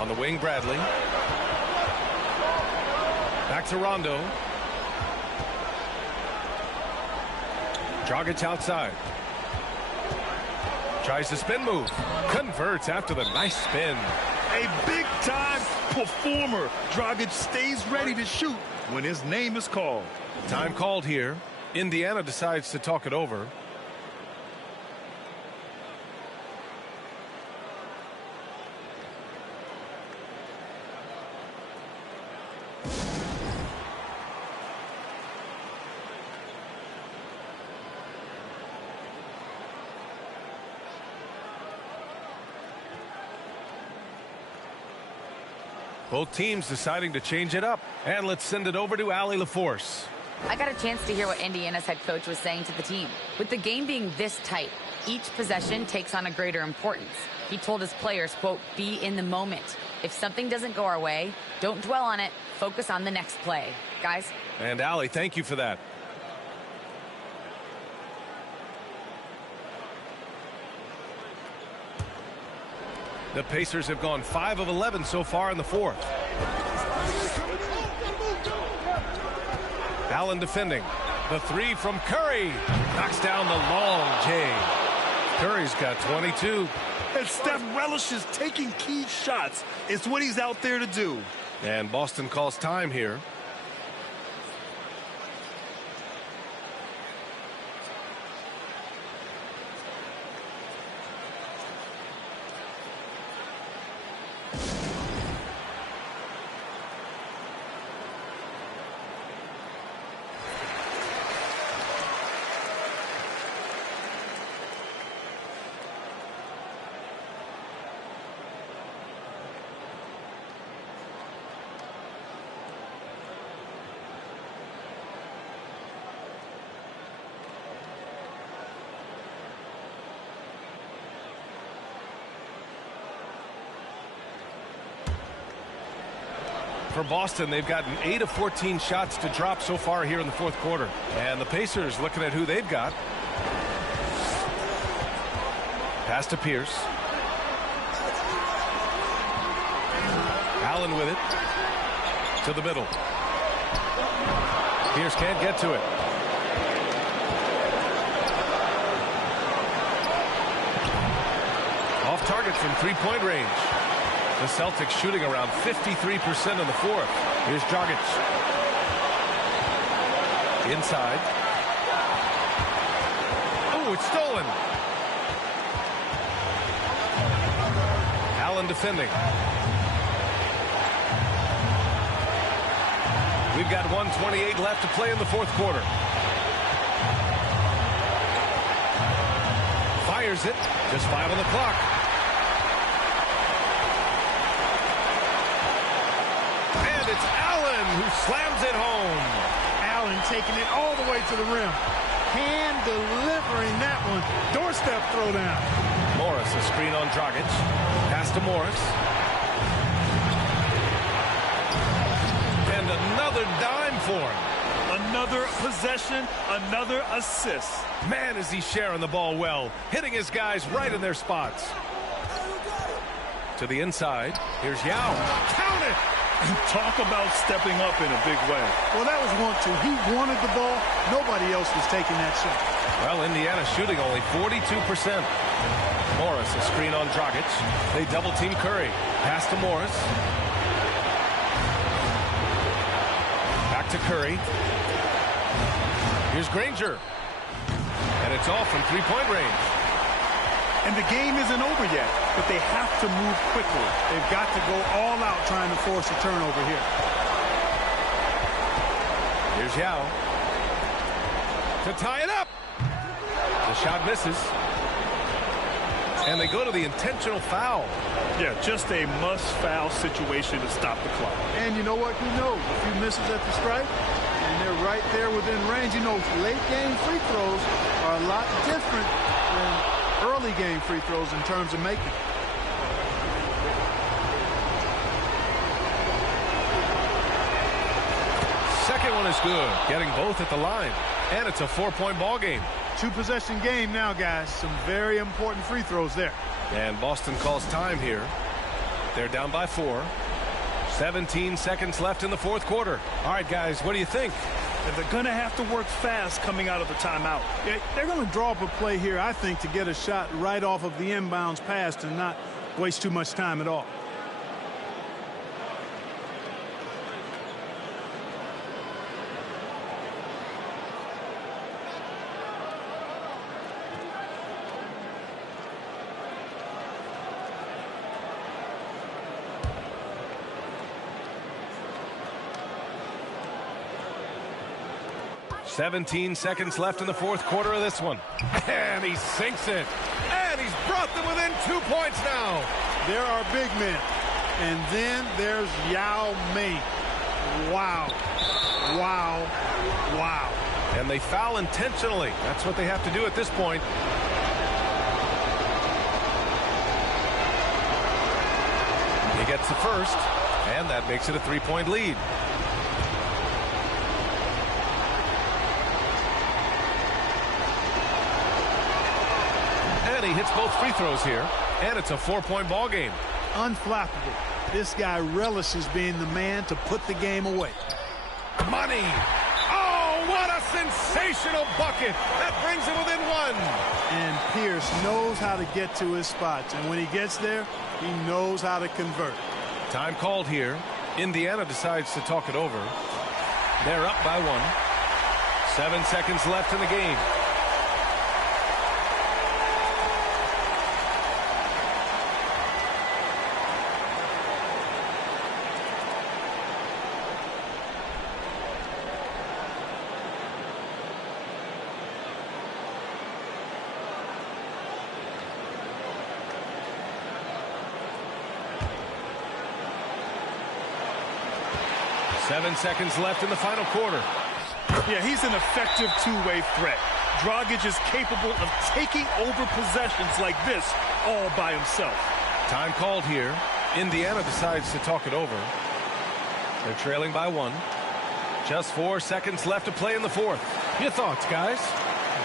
On the wing, Bradley. Back to Rondo. Dragic outside. Tries the spin move. Converts after the nice spin. A big-time performer. Dragic stays ready to shoot when his name is called. Time called here. Indiana decides to talk it over. Both teams deciding to change it up. And let's send it over to Allie LaForce. I got a chance to hear what Indiana's head coach was saying to the team. With the game being this tight, each possession takes on a greater importance. He told his players, quote, be in the moment. If something doesn't go our way, don't dwell on it. Focus on the next play. Guys? And Allie, thank you for that. The Pacers have gone 5 of 11 so far in the fourth. Allen defending. The three from Curry. Knocks down the long J. Curry's got 22. And Steph relishes taking key shots. It's what he's out there to do. And Boston calls time here. For Boston, they've gotten 8 of 14 shots to drop so far here in the fourth quarter. And the Pacers looking at who they've got. Pass to Pierce. Allen with it. To the middle. Pierce can't get to it. Off target from three-point range. The Celtics shooting around 53% in the fourth. Here's Dragic. Inside. Oh, it's stolen. Allen defending. We've got 1:28 left to play in the fourth quarter. Fires it. Just 5 on the clock. It's Allen who slams it home. Allen taking it all the way to the rim. Hand delivering that one. Doorstep throwdown. Morris, a screen on Dragic. Pass to Morris. And another dime for him. Another possession, another assist. Man, is he sharing the ball well. Hitting his guys right in their spots. To the inside. Here's Yao. Count it! Talk about stepping up in a big way. Well, that was 1-2. He wanted the ball. Nobody else was taking that shot. Well, Indiana shooting only 42%. Morris, a screen on Dragic. They double-team Curry. Pass to Morris. Back to Curry. Here's Granger. And it's off from three-point range. And the game isn't over yet, but they have to move quickly. They've got to go all out trying to force a turnover here. Here's Yao. To tie it up. The shot misses. And they go to the intentional foul. Yeah, just a must-foul situation to stop the clock. And you know what? He knows a few misses at the stripe, and they're right there within range. You know, late-game free throws are a lot different than early game free throws in terms of making. Second one is good. Getting both at the line. And it's a 4-point ball game. 2-possession game now, guys. Some very important free throws there. And Boston calls time here. They're down by 4. 17 seconds left in the fourth quarter. All right, guys, what do you think? And they're going to have to work fast coming out of the timeout. Yeah, they're going to draw up a play here, I think, to get a shot right off of the inbounds pass and not waste too much time at all. "17 seconds left in the fourth quarter of this one. And he sinks it. And he's brought them within 2 points now. There are big men. And then there's Yao Ming. Wow. Wow. Wow. And they foul intentionally. That's what they have to do at this point. He gets the first, and that makes it a 3-point lead. And he hits both free throws here, and it's a 4-point ball game. Unflappable. This guy relishes being the man to put the game away. Money. Oh, what a sensational bucket. That brings him within 1. And Pierce knows how to get to his spots. And when he gets there, he knows how to convert. Time called here. Indiana decides to talk it over. They're up by 1. 7 seconds left in the game. Seven seconds left in the final quarter. Yeah, he's an effective two-way threat. Dragic is capable of taking over possessions like this all by himself. Time called here. Indiana decides to talk it over. They're trailing by 1. Just 4 seconds left to play in the fourth. Your thoughts, guys?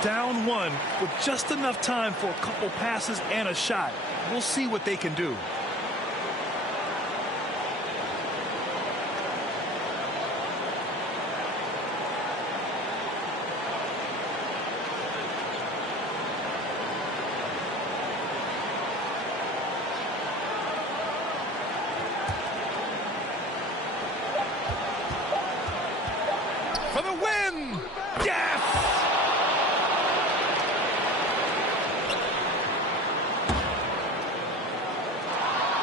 Down 1 with just enough time for a couple passes and a shot. We'll see what they can do. For the win! Yes!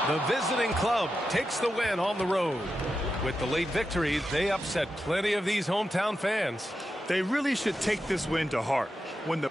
The visiting club takes the win on the road. With the late victory, they upset plenty of these hometown fans. They really should take this win to heart. When the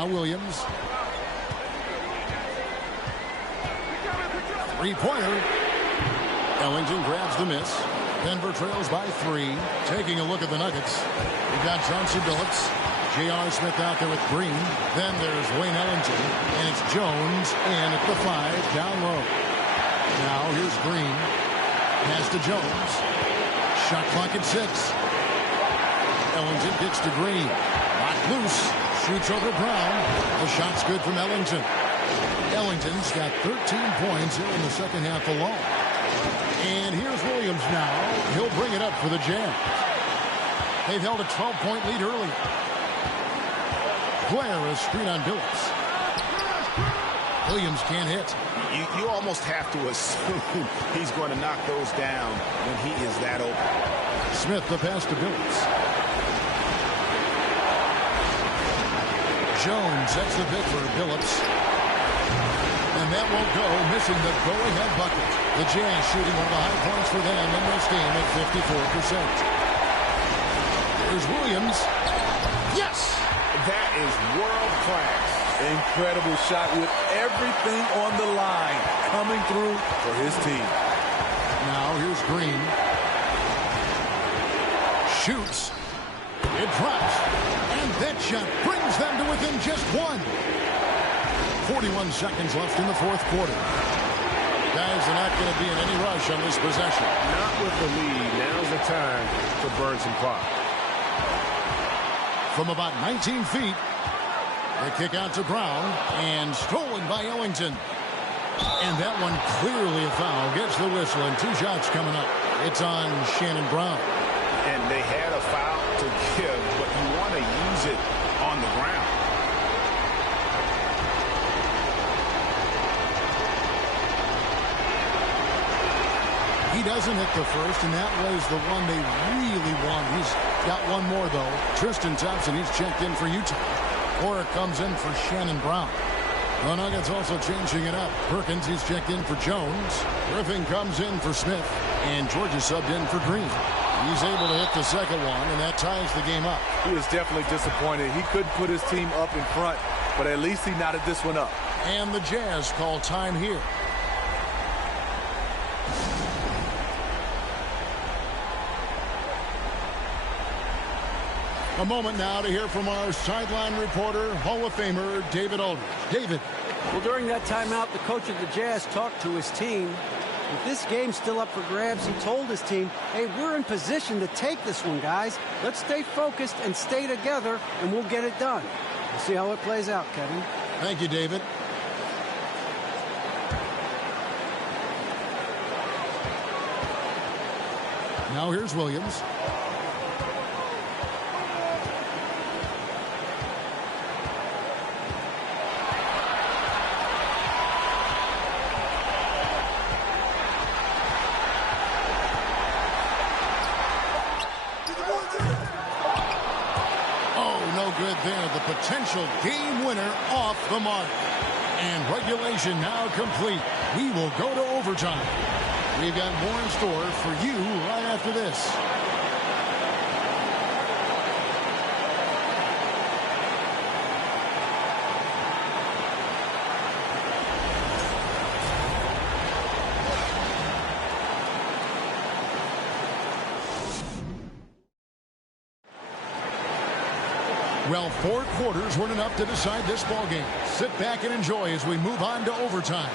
Now Williams. Three-pointer. Ellington grabs the miss. Denver trails by 3. Taking a look at the Nuggets. We've got Chauncey Billups. J.R. Smith out there with Green. Then there's Wayne Ellington. And it's Jones in at the 5 down low. Now here's Green. Pass to Jones. Shot clock at 6. Ellington gets to Green. Locked loose. Shoots over Brown. The shot's good from Ellington. Ellington's got 13 points here in the second half alone. And here's Williams now. He'll bring it up for the Jazz. They've held a 12-point lead early. Blair is screen on Billups. Williams can't hit. You almost have to assume he's going to knock those down when he is that open. Smith the pass to Billups. Jones sets the pick for Billups. And that won't go, missing the go-ahead bucket. The Jazz shooting one of the high points for them in this game at 54%. Here's Williams. Yes! That is world-class. Incredible shot with everything on the line coming through for his team. Now here's Green. Shoots. It drops. And that shot brings them to within just 1. 41 seconds left in the fourth quarter. Guys are not going to be in any rush on this possession. Not with the lead. Now's the time to burn some clock. From about 19 feet, the kick out to Brown, and stolen by Ellington. And that one clearly a foul. Gets the whistle, and 2 shots coming up. It's on Shannon Brown. And they had a foul to give, but you want to use it on the ground. He doesn't hit the first, and that was the one they really want. He's got one more, though. Tristan Thompson, he's checked in for Utah. Or comes in for Shannon Brown. The Nuggets also changing it up. Perkins, he's checked in for Jones. Griffin comes in for Smith. And Georgia subbed in for Green. He's able to hit the second one, and that ties the game up. He was definitely disappointed. He couldn't put his team up in front, but at least he knotted this one up. And the Jazz call time here. A moment now to hear from our sideline reporter, Hall of Famer David Aldridge. David. Well, during that timeout, the coach of the Jazz talked to his team. With this game still up for grabs, he told his team, hey, we're in position to take this one, guys. Let's stay focused and stay together, and we'll get it done. We'll see how it plays out, Kevin. Thank you, David. Now here's Williams. There, the potential game winner off the mark. And regulation now complete. We will go to overtime. We've got more in store for you right after this. Well, 4 quarters weren't enough to decide this ball game. Sit back and enjoy as we move on to overtime.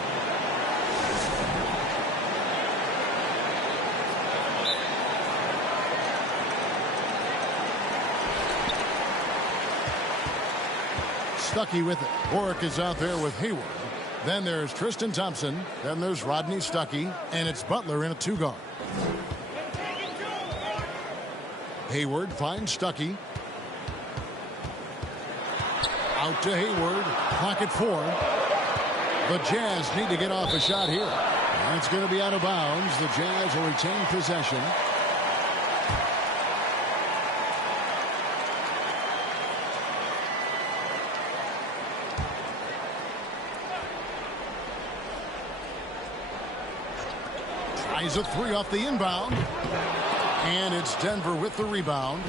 Stuckey with it. Warwick is out there with Hayward. Then there's Tristan Thompson. Then there's Rodney Stuckey. And it's Butler in a 2-guard. Hayward finds Stuckey. Out to Hayward. Pocket 4. The Jazz need to get off a shot here. And it's going to be out of bounds. The Jazz will retain possession. Tries a 3 off the inbound. And it's Denver with the rebound.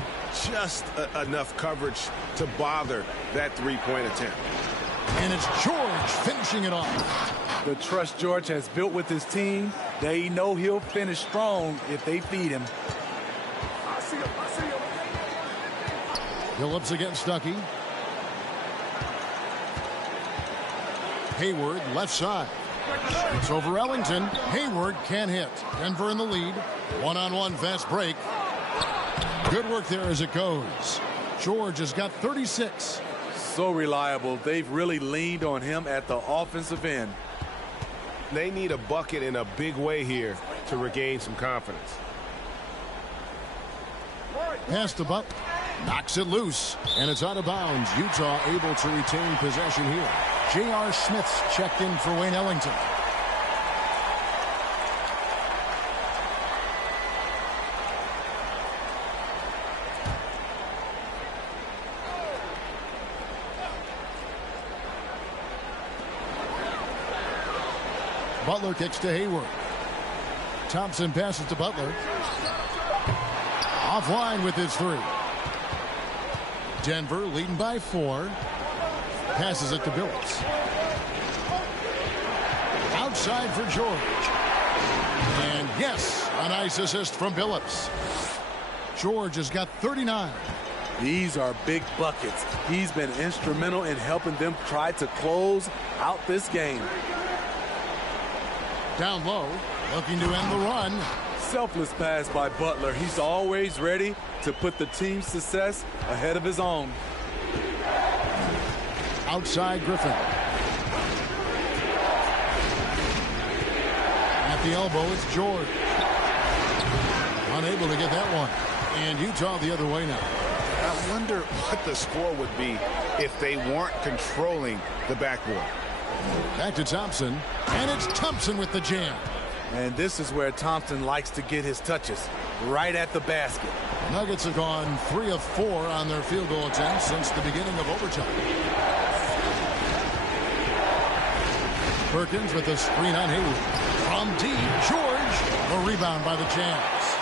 Just enough coverage to bother that three-point attempt. And it's George finishing it off. The trust George has built with his team, they know he'll finish strong if they feed him. Phillips against Stuckey. Hayward left side. It's over Ellington. Hayward can't hit. Denver in the lead. One-on-one fast break. Good work there as it goes. George has got 36. So reliable. They've really leaned on him at the offensive end. They need a bucket in a big way here to regain some confidence. Pass to Buck. Knocks it loose. And it's out of bounds. Utah able to retain possession here. J.R. Smith's checked in for Wayne Ellington. Butler kicks to Hayward. Thompson passes to Butler. Offline with his three. Denver leading by 4. Passes it to Billups. Outside for George. And yes, a nice assist from Billups. George has got 39. These are big buckets. He's been instrumental in helping them try to close out this game. Down low, looking to end the run. Selfless pass by Butler. He's always ready to put the team's success ahead of his own. Outside Griffin. At the elbow, it's George. Unable to get that one. And Utah the other way now. I wonder what the score would be if they weren't controlling the backboard. Back to Thompson. And it's Thompson with the jam. And this is where Thompson likes to get his touches, right at the basket. Nuggets have gone 3 of 4 on their field goal attempts since the beginning of overtime. Perkins with a screen on Hayward. From deep, George. The rebound by the Jams.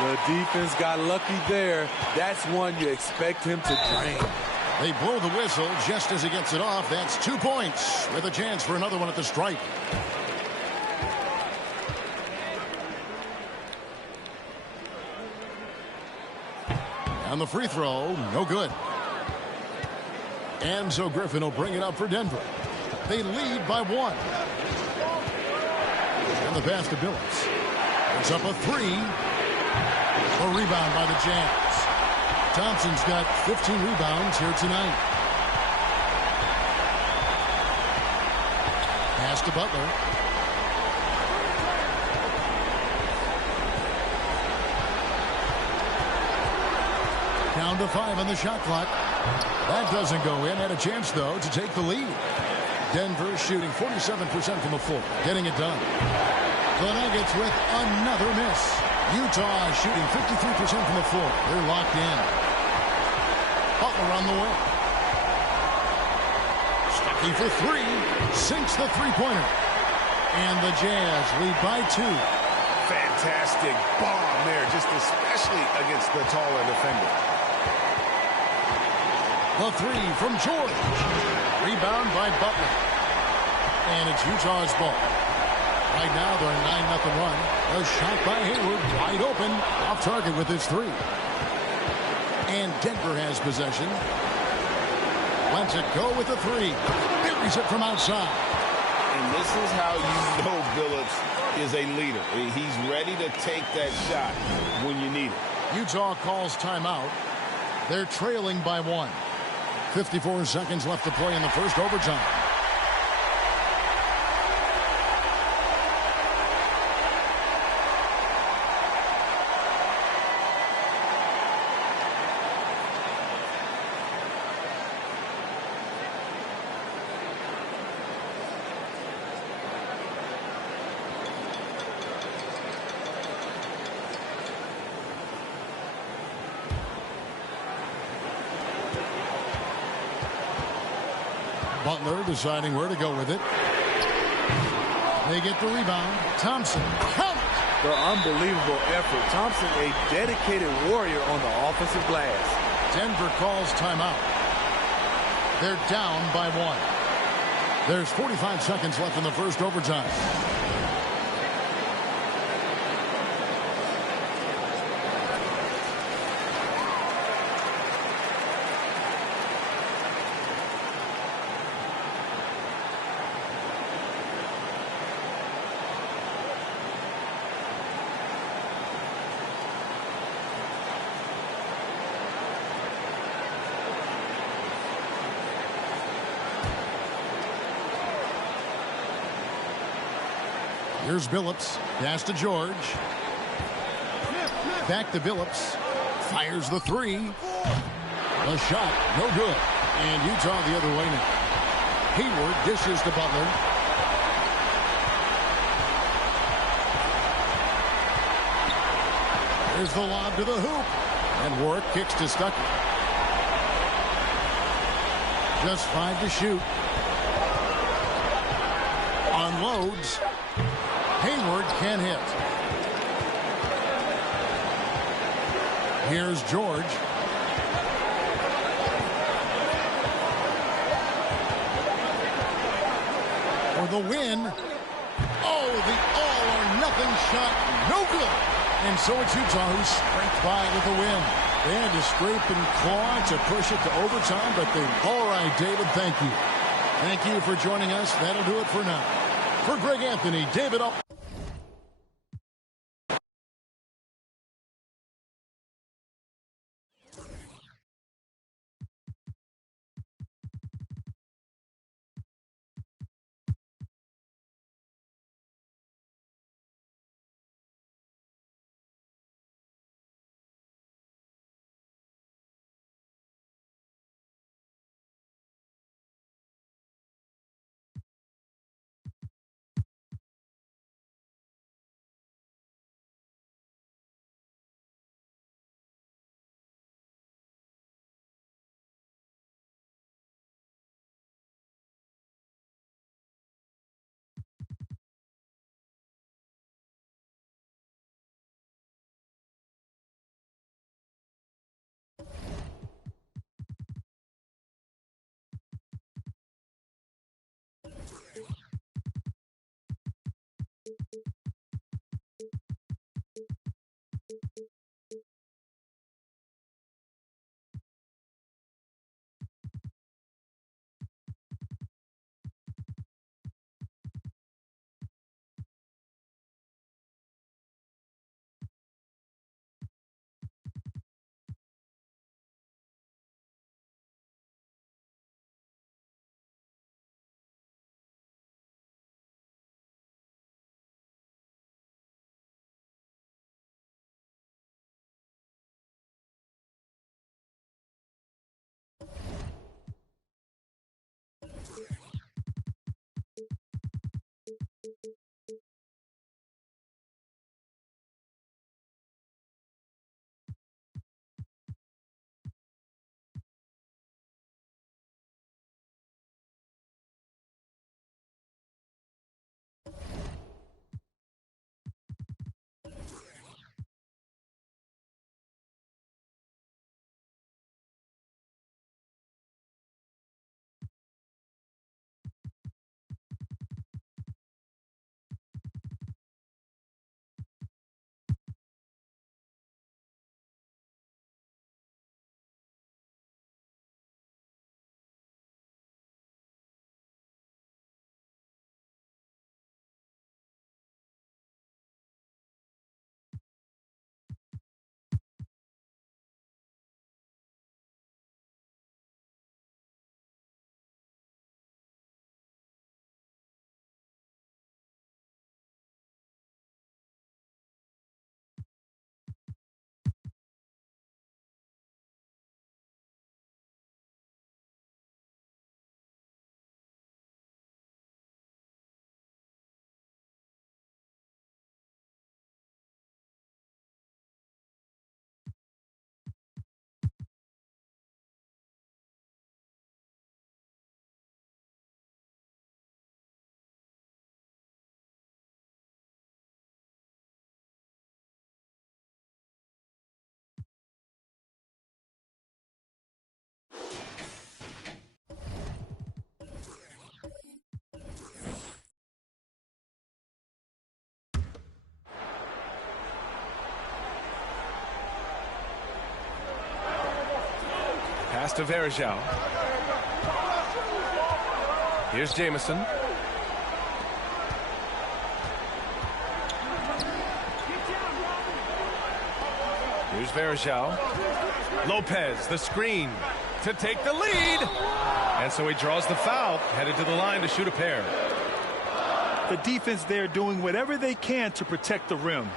The defense got lucky there. That's one you expect him to drain. They blow the whistle just as he gets it off. That's 2 points with a chance for another one at the stripe. And the free throw, no good. And so Griffin will bring it up for Denver. They lead by 1. And the pass to Billups. It's up a 3. A rebound by the Jams. Thompson's got 15 rebounds here tonight. Pass to Butler. Down to 5 on the shot clock. That doesn't go in. Had a chance, though, to take the lead. Denver shooting 47% from the floor. Getting it done. The Nuggets with another miss. Utah shooting 53% from the floor. They're locked in. Butler on the way. Stuckey for 3. Sinks the three-pointer. And the Jazz lead by 2. Fantastic bomb there, just especially against the taller defender. The 3 from George. Rebound by Butler. And it's Utah's ball. Right now they're a 9-0 run. A shot by Hayward, wide open, off target with his 3. And Denver has possession. Lets it go with the 3. Buries it from outside. And this is how you know Billups is a leader. He's ready to take that shot when you need it. Utah calls timeout. They're trailing by 1. 54 seconds left to play in the first overtime. Butler deciding where to go with it. They get the rebound. Thompson. Count! the unbelievable effort. Thompson, a dedicated warrior on the offensive glass. Denver calls timeout. They're down by 1. There's 45 seconds left in the first overtime. Here's Billups. Pass to George. Back to Billups. Fires the 3. A shot. No good. And Utah the other way now. Hayward dishes to Butler. There's the lob to the hoop. And Warwick kicks to Stuckey. Just 5 to shoot. Unloads. Hayward can hit. Here's George. For the win. Oh, the all-or-nothing shot. No good. And so it's Utah who scraped by with the win. They had to scrape and claw to push it to overtime, but all right, David, thank you. Thank you for joining us. That'll do it for now. For Greg Anthony, David up. Pass to Varejao. Here's Jamison. Here's Varejao. Lopez, the screen to take the lead. And so he draws the foul, headed to the line to shoot a pair. The defense there doing whatever they can to protect the rim.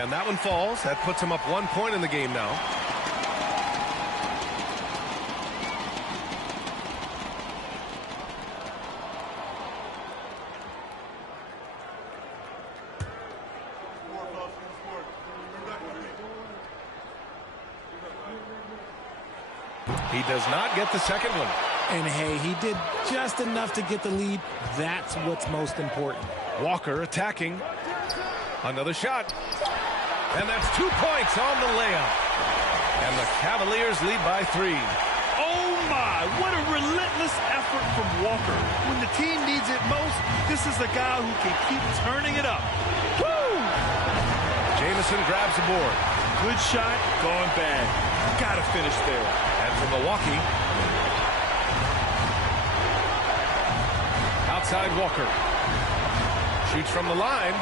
And that one falls. That puts him up 1 point in the game now. He does not get the second one. And hey, he did just enough to get the lead. That's what's most important. Walker attacking. Another shot. And that's 2 points on the layup. And the Cavaliers lead by 3. Oh my, what a relentless effort from Walker. When the team needs it most, this is a guy who can keep turning it up. Woo! Jamison grabs the board. Good shot, gone bad. Gotta finish there. And from Milwaukee, outside Walker. Shoots from the line.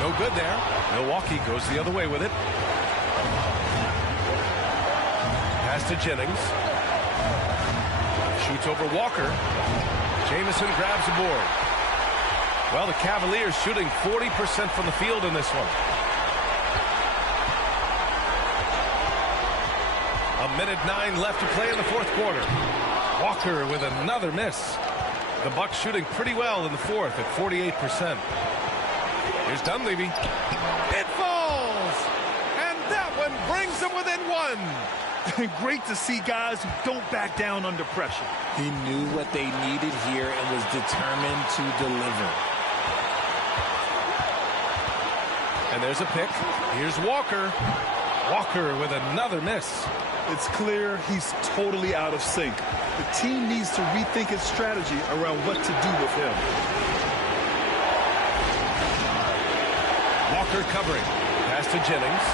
No good there. Milwaukee goes the other way with it. Pass to Jennings. Shoots over Walker. Jamison grabs the board. Well, the Cavaliers shooting 40% from the field in this one. 1:09 left to play in the fourth quarter. Walker with another miss. The Bucks shooting pretty well in the fourth at 48%. Here's Dunleavy. It falls! And that one brings them within 1. Great to see guys who don't back down under pressure. He knew what they needed here and was determined to deliver. And there's a pick. Here's Walker. Walker with another miss. It's clear he's totally out of sync. The team needs to rethink its strategy around what to do with him. Walker covering. Pass to Jennings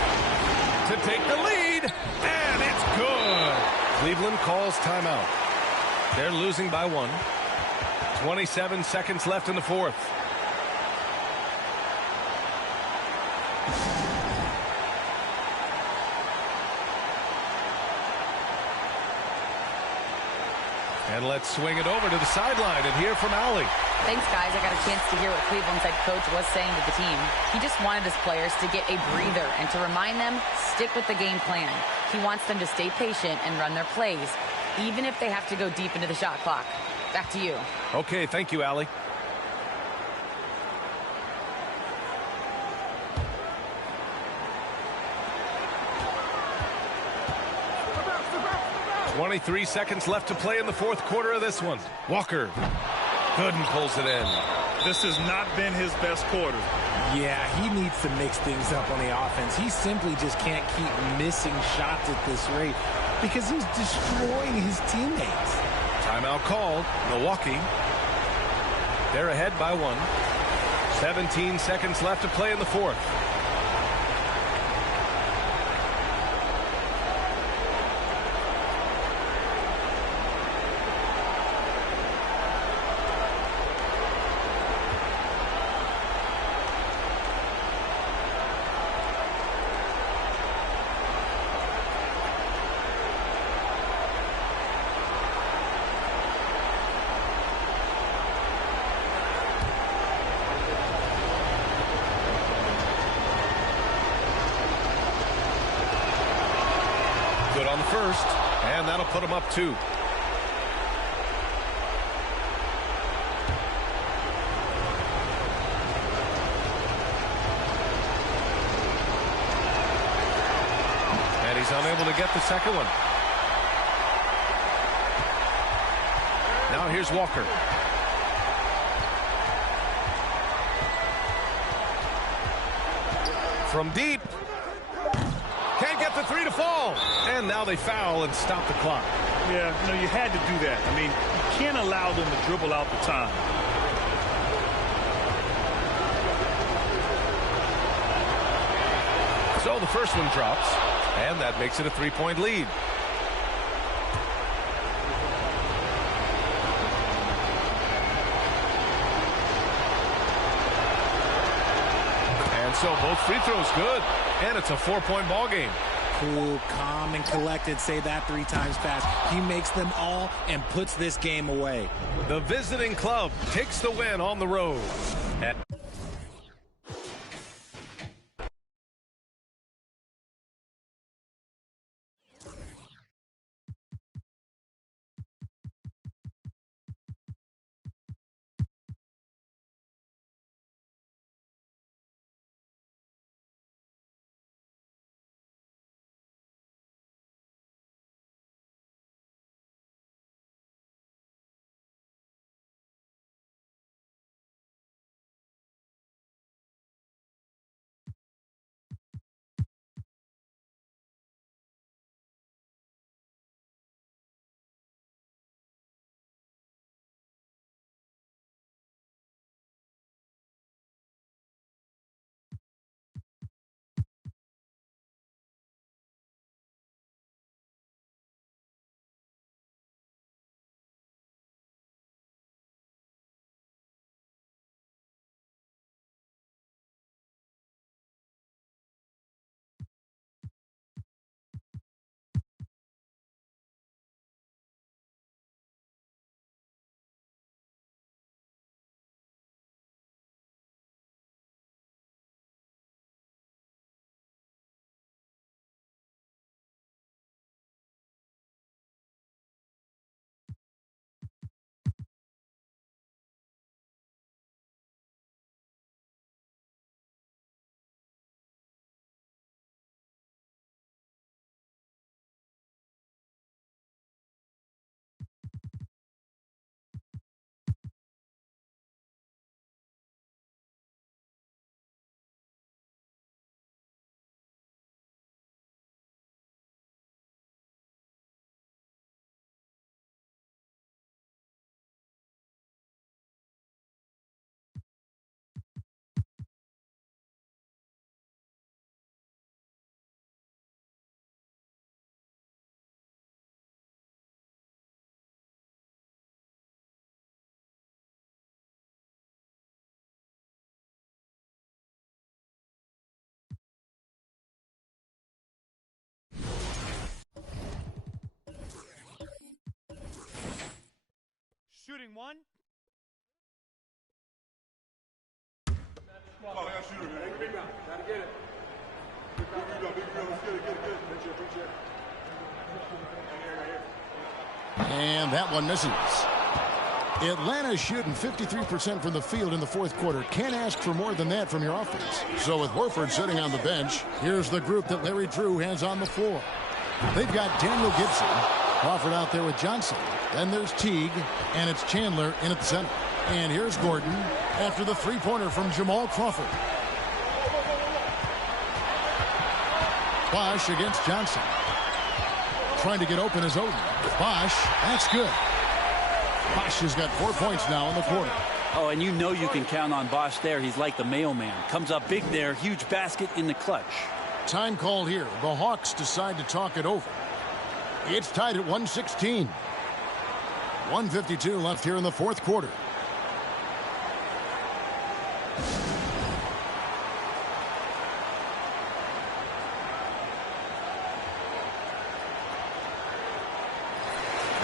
to take the lead. And it's good. Cleveland calls timeout. They're losing by 1. 27 seconds left in the fourth. And let's swing it over to the sideline and hear from Allie. Thanks, guys. I got a chance to hear what Cleveland's head coach was saying to the team. He just wanted his players to get a breather and to remind them, stick with the game plan. He wants them to stay patient and run their plays, even if they have to go deep into the shot clock. Back to you. Okay, thank you, Allie. .23 seconds left to play in the fourth quarter of this one. Walker. Gooden pulls it in. This has not been his best quarter. Yeah, he needs to mix things up on the offense. He simply just can't keep missing shots at this rate because he's destroying his teammates. Timeout called. Milwaukee. They're ahead by 1. 17 seconds left to play in the fourth. Good on the first, and that'll put him up 2. And he's unable to get the second one. Now here's Walker. From deep. Can't get the 3 to fall. And now they foul and stop the clock. Yeah, you had to do that. I mean, you can't allow them to dribble out the time. So the first one drops, and that makes it a 3-point lead. And so both free throws good, and it's a 4-point ball game. Cool, calm, and collected. Say that 3 times fast. He makes them all and puts this game away. The visiting club takes the win on the road. Shooting one. And that one misses. Atlanta shooting 53% from the field in the fourth quarter. Can't ask for more than that from your offense. So with Horford sitting on the bench, here's the group that Larry Drew has on the floor. They've got Daniel Gibson, Crawford out there with Johnson. Then there's Teague, and it's Chandler in at the center. And here's Gordon after the three-pointer from Jamal Crawford. Bosch against Johnson. Trying to get open is Oden. Bosch, that's good. Bosch has got 4 points now in the quarter. Oh, and you know you can count on Bosch there. He's like the mailman. Comes up big there. Huge basket in the clutch. Time called here. The Hawks decide to talk it over. It's tied at 116. 1:52 left here in the fourth quarter.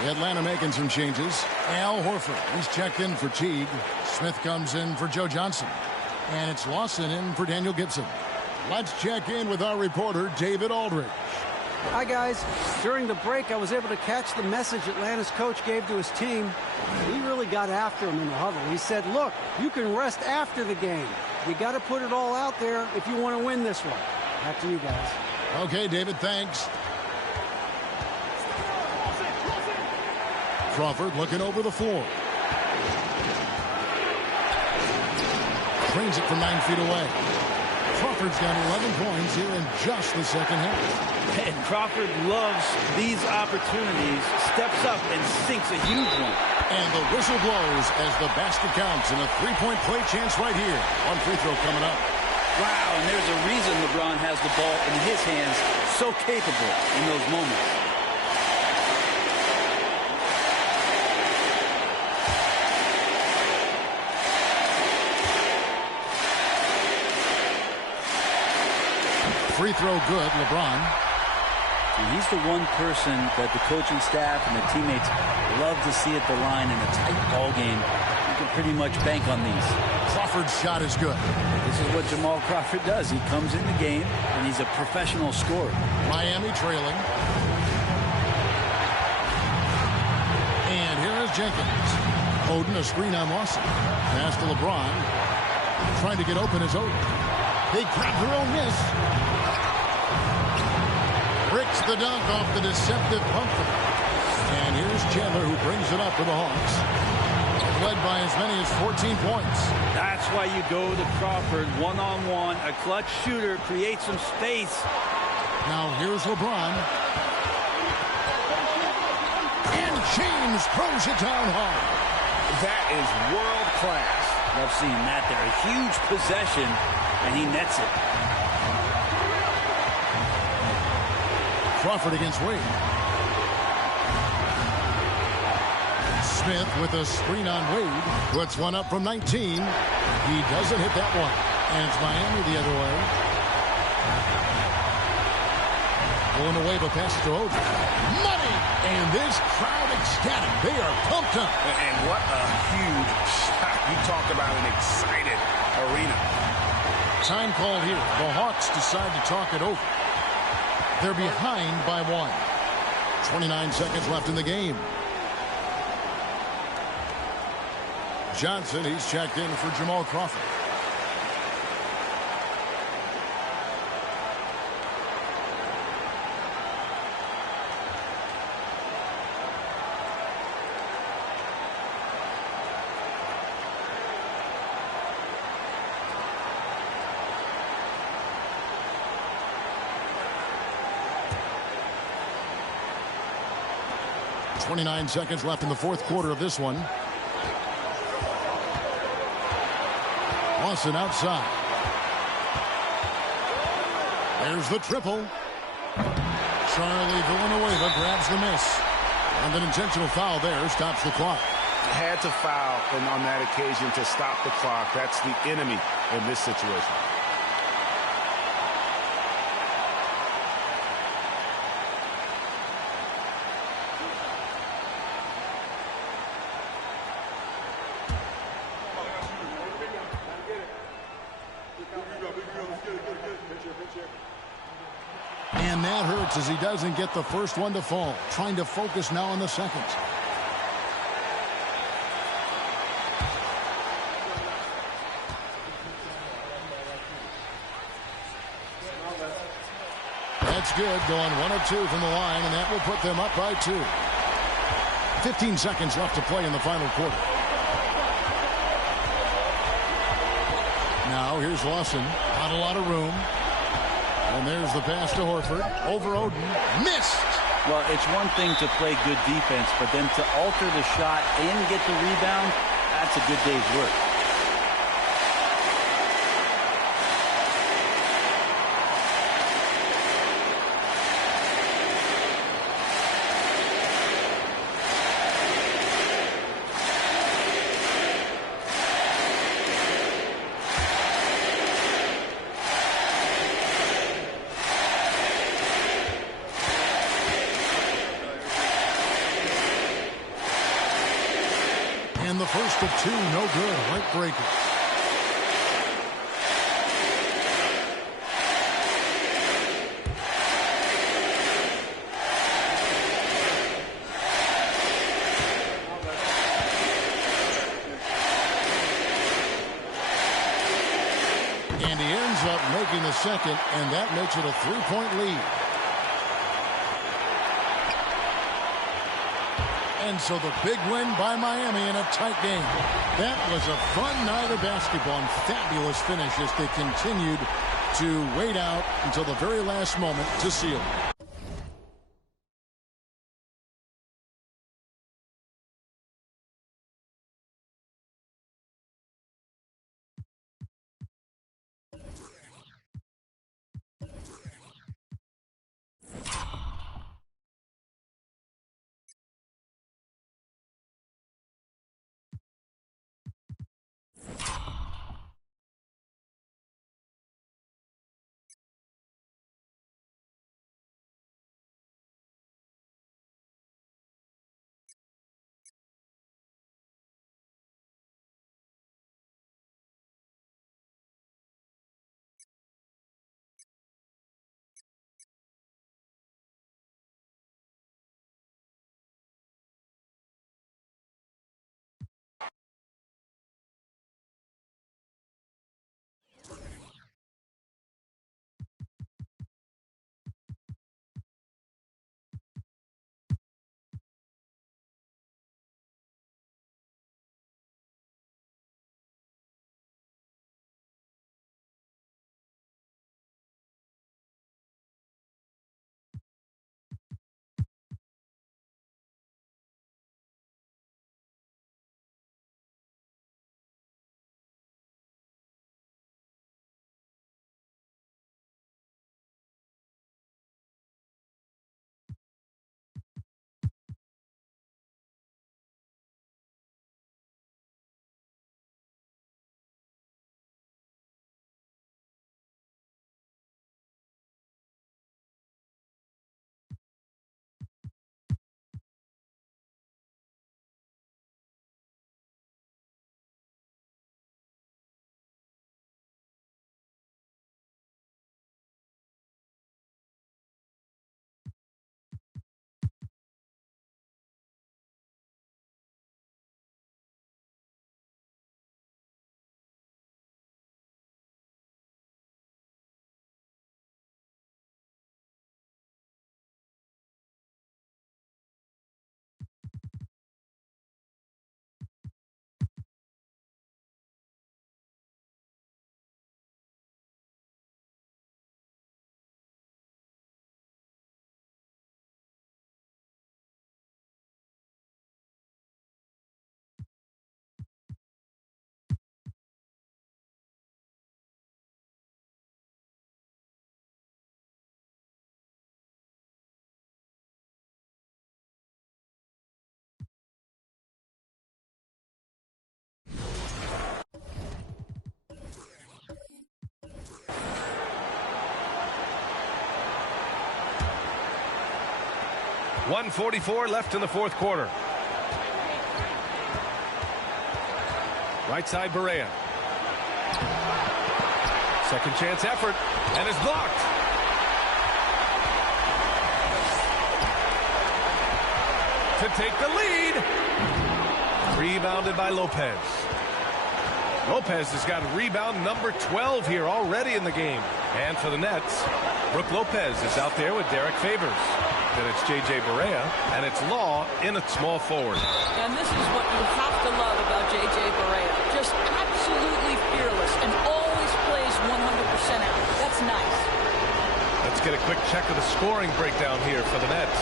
Atlanta making some changes. Al Horford, he's checked in for Teague. Smith comes in for Joe Johnson. And it's Lawson in for Daniel Gibson. Let's check in with our reporter, David Aldridge. Hi, guys. During the break, I was able to catch the message Atlanta's coach gave to his team. He really got after him in the huddle. He said, look, you can rest after the game. You got to put it all out there if you want to win this one. Back to you guys. Okay, David, thanks. Crawford looking over the floor. Trains it from 9 feet away. Crawford's got 11 points here in just the second half. And Crawford loves these opportunities, steps up and sinks a huge one. And the whistle blows as the basket counts, and a three-point play chance right here. One free throw coming up. Wow, and there's a reason LeBron has the ball in his hands, so capable in those moments. Free throw good, LeBron. And he's the one person that the coaching staff and the teammates love to see at the line in a tight ball game. You can pretty much bank on these. Crawford's shot is good. This is what Jamal Crawford does. He comes in the game, and he's a professional scorer. Miami trailing. And here is Jenkins. Oden, a screen on Lawson. Pass to LeBron. Trying to get open is Oden. They grab their own miss. Bricks the dunk off the deceptive pumper. And here's Chandler, who brings it up for the Hawks. Led by as many as 14 points. That's why you go to Crawford one-on-one. A clutch shooter creates some space. Now here's LeBron. And James throws it down hard. That is world class. Love seeing that there. A huge possession, and he nets it. Crawford against Wade. Smith with a screen on Wade. Puts one up from 19. He doesn't hit that one. And it's Miami the other way. Going away, but passes to Oden. Money! And this crowd ecstatic. They are pumped up. And what a huge shot. You talk about an excited arena. Time called here. The Hawks decide to talk it over. They're behind by 1. 29 seconds left in the game. Johnson, he's checked in for Jamal Crawford. .29 seconds left in the fourth quarter of this one. Lawson outside. There's the triple. Charlie Villanueva grabs the miss. And an intentional foul there stops the clock. Had to foul on that occasion to stop the clock. That's the enemy in this situation. And that hurts as he doesn't get the first one to fall. Trying to focus now on the second. That's good. Going 1 of 2 from the line, and that will put them up by 2. 15 seconds left to play in the final quarter. Now here's Lawson. Not a lot of room. And there's the pass to Horford. Over Oden. Missed! Well, it's one thing to play good defense, but then to alter the shot and get the rebound, that's a good day's work. And the first of 2, no good. Heartbreaker. And he ends up making the second, and that makes it a 3-point lead. And so the big win by Miami in a tight game. That was a fun night of basketball and fabulous finish as they continued to wait out until the very last moment to seal it. 1:44 left in the fourth quarter. Right side Barea. Second chance effort, and is blocked. To take the lead. Rebounded by Lopez. Lopez has got rebound number 12 here already in the game. And for the Nets, Brook Lopez is out there with Derek Favors. Then it's J.J. Barea, and it's Law in at small forward. And this is what you have to love about J.J. Barea. Just absolutely fearless and always plays 100% out. That's nice. Let's get a quick check of the scoring breakdown here for the Nets.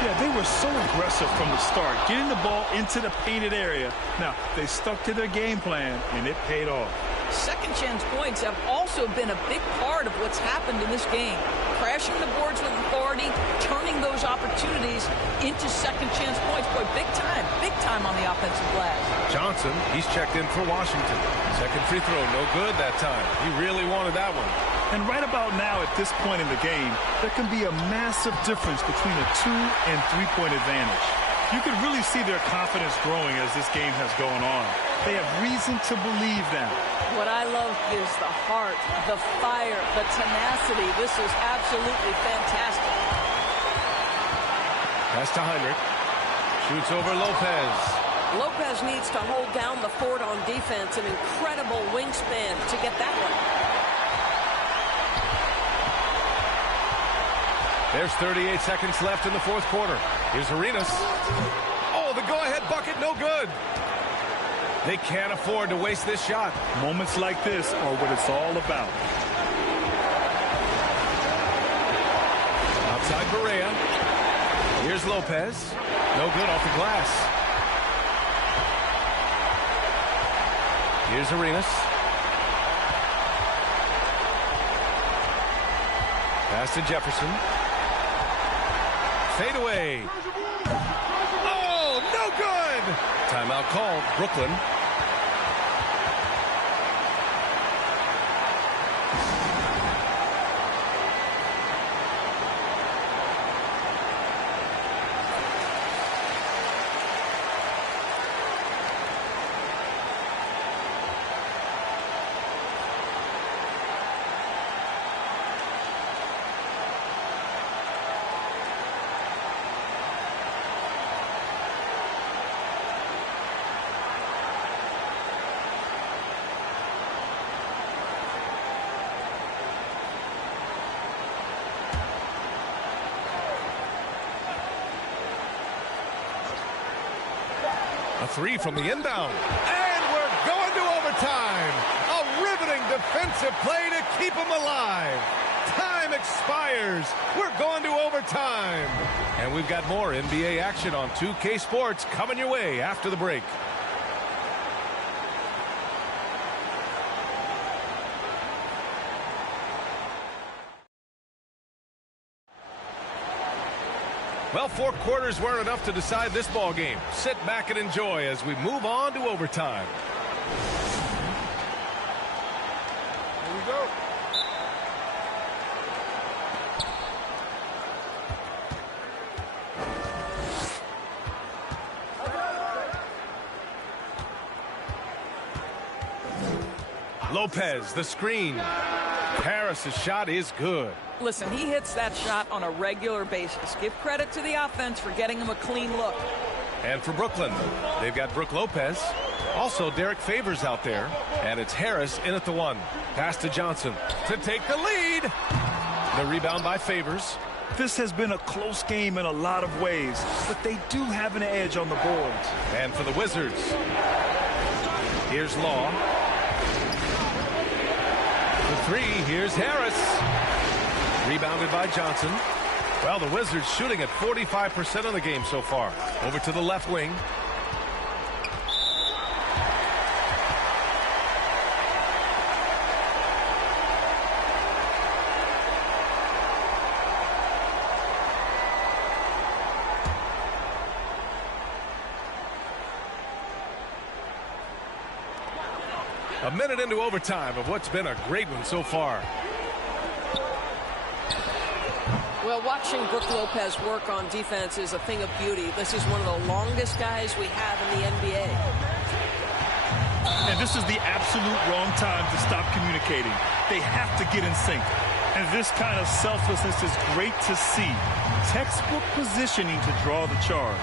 Yeah, they were so aggressive from the start, getting the ball into the painted area. Now, they stuck to their game plan, and it paid off. Second chance points have also been a big part of what's happened in this game. Crashing the boards with authority, turning those opportunities into second chance points. Boy, big time on the offensive glass. Johnson, he's checked in for Washington. Second free throw, no good that time. He really wanted that one. And right about now, at this point in the game, there can be a massive difference between a 2- and 3-point advantage. You can really see their confidence growing as this game has gone on. They have reason to believe that. What I love is the heart, the fire, the tenacity. This is absolutely fantastic. Pass to Hinrich. Shoots over Lopez. Lopez needs to hold down the fort on defense. An incredible wingspan to get that one. There's 38 seconds left in the fourth quarter. Here's Arenas. Oh, the go-ahead bucket, no good. They can't afford to waste this shot. Moments like this are what it's all about. Outside Barea. Here's Lopez. No good off the glass. Here's Arenas. Pass to Jefferson. Fade away. Oh, no good. Timeout called. Brooklyn. A three from the inbound. And we're going to overtime. A riveting defensive play to keep them alive. Time expires. We're going to overtime. And we've got more NBA action on 2K Sports coming your way after the break. Well, 4 quarters weren't enough to decide this ball game. Sit back and enjoy as we move on to overtime. Here we go. Lopez, the screen. Harris's shot is good. Listen, he hits that shot on a regular basis. Give credit to the offense for getting him a clean look. And for Brooklyn, they've got Brook Lopez. Also, Derek Favors out there. And it's Harris in at the one. Pass to Johnson to take the lead. The rebound by Favors. This has been a close game in a lot of ways, but they do have an edge on the boards. And for the Wizards, here's Law. The three, here's Harris. Rebounded by Johnson. Well, the Wizards shooting at 45% of the game so far. Over to the left wing. A minute into overtime of what's been a great one so far. Well, watching Brook Lopez work on defense is a thing of beauty. This is one of the longest guys we have in the NBA. And this is the absolute wrong time to stop communicating. They have to get in sync. And this kind of selflessness is great to see. Textbook positioning to draw the charge.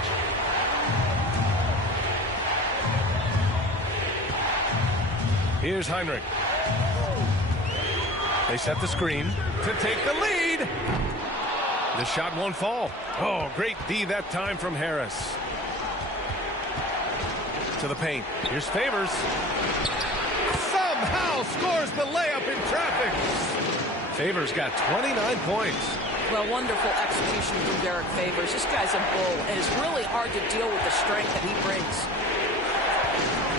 Here's Hinrich. They set the screen to take the lead. The shot won't fall. Oh, great D that time from Harris. To the paint. Here's Favors. Somehow scores the layup in traffic. Favors got 29 points. Well, wonderful execution from Derek Favors. This guy's a bull, and it's really hard to deal with the strength that he brings.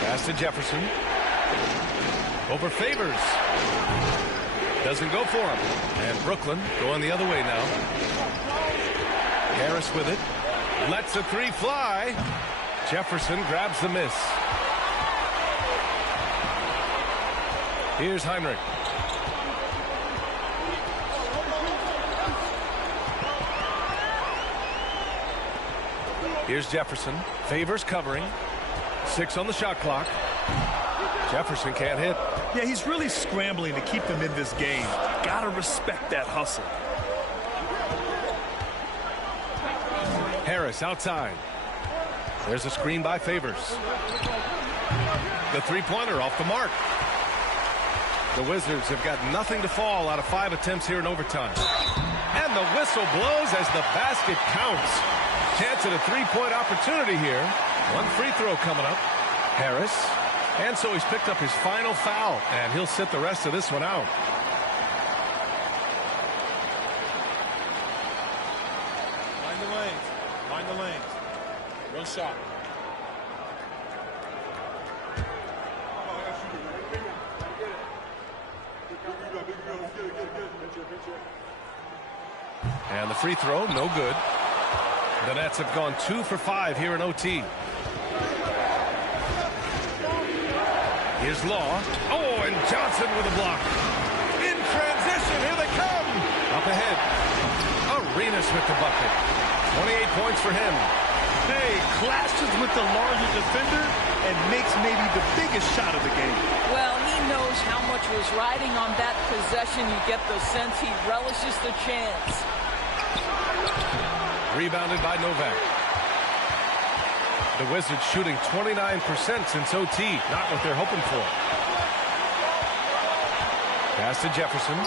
Pass to Jefferson. Over Favors. Doesn't go for him. And Brooklyn going the other way now. Harris with it. Lets a three fly. Jefferson grabs the miss. Here's Hinrich. Here's Jefferson. Favors covering. 6 on the shot clock. Jefferson can't hit. Yeah, he's really scrambling to keep them in this game. Gotta respect that hustle. Harris outside. There's a screen by Favors. The three-pointer off the mark. The Wizards have got nothing to fall out of 5 attempts here in overtime. And the whistle blows as the basket counts. Chance at a three-point opportunity here. One free throw coming up. Harris. And so he's picked up his final foul, and he'll sit the rest of this one out. Mind the lanes. Mind the lanes. One shot. And the free throw, no good. The Nets have gone 2 for 5 here in OT. Here's Law. Oh, and Johnson with a block. In transition, here they come. Up ahead. Arenas with the bucket. 28 points for him. Hey, clashes with the larger defender and makes maybe the biggest shot of the game. Well, he knows how much was riding on that possession. You get the sense he relishes the chance. Rebounded by Novak. The Wizards shooting 29% since OT. Not what they're hoping for. Pass to Jefferson.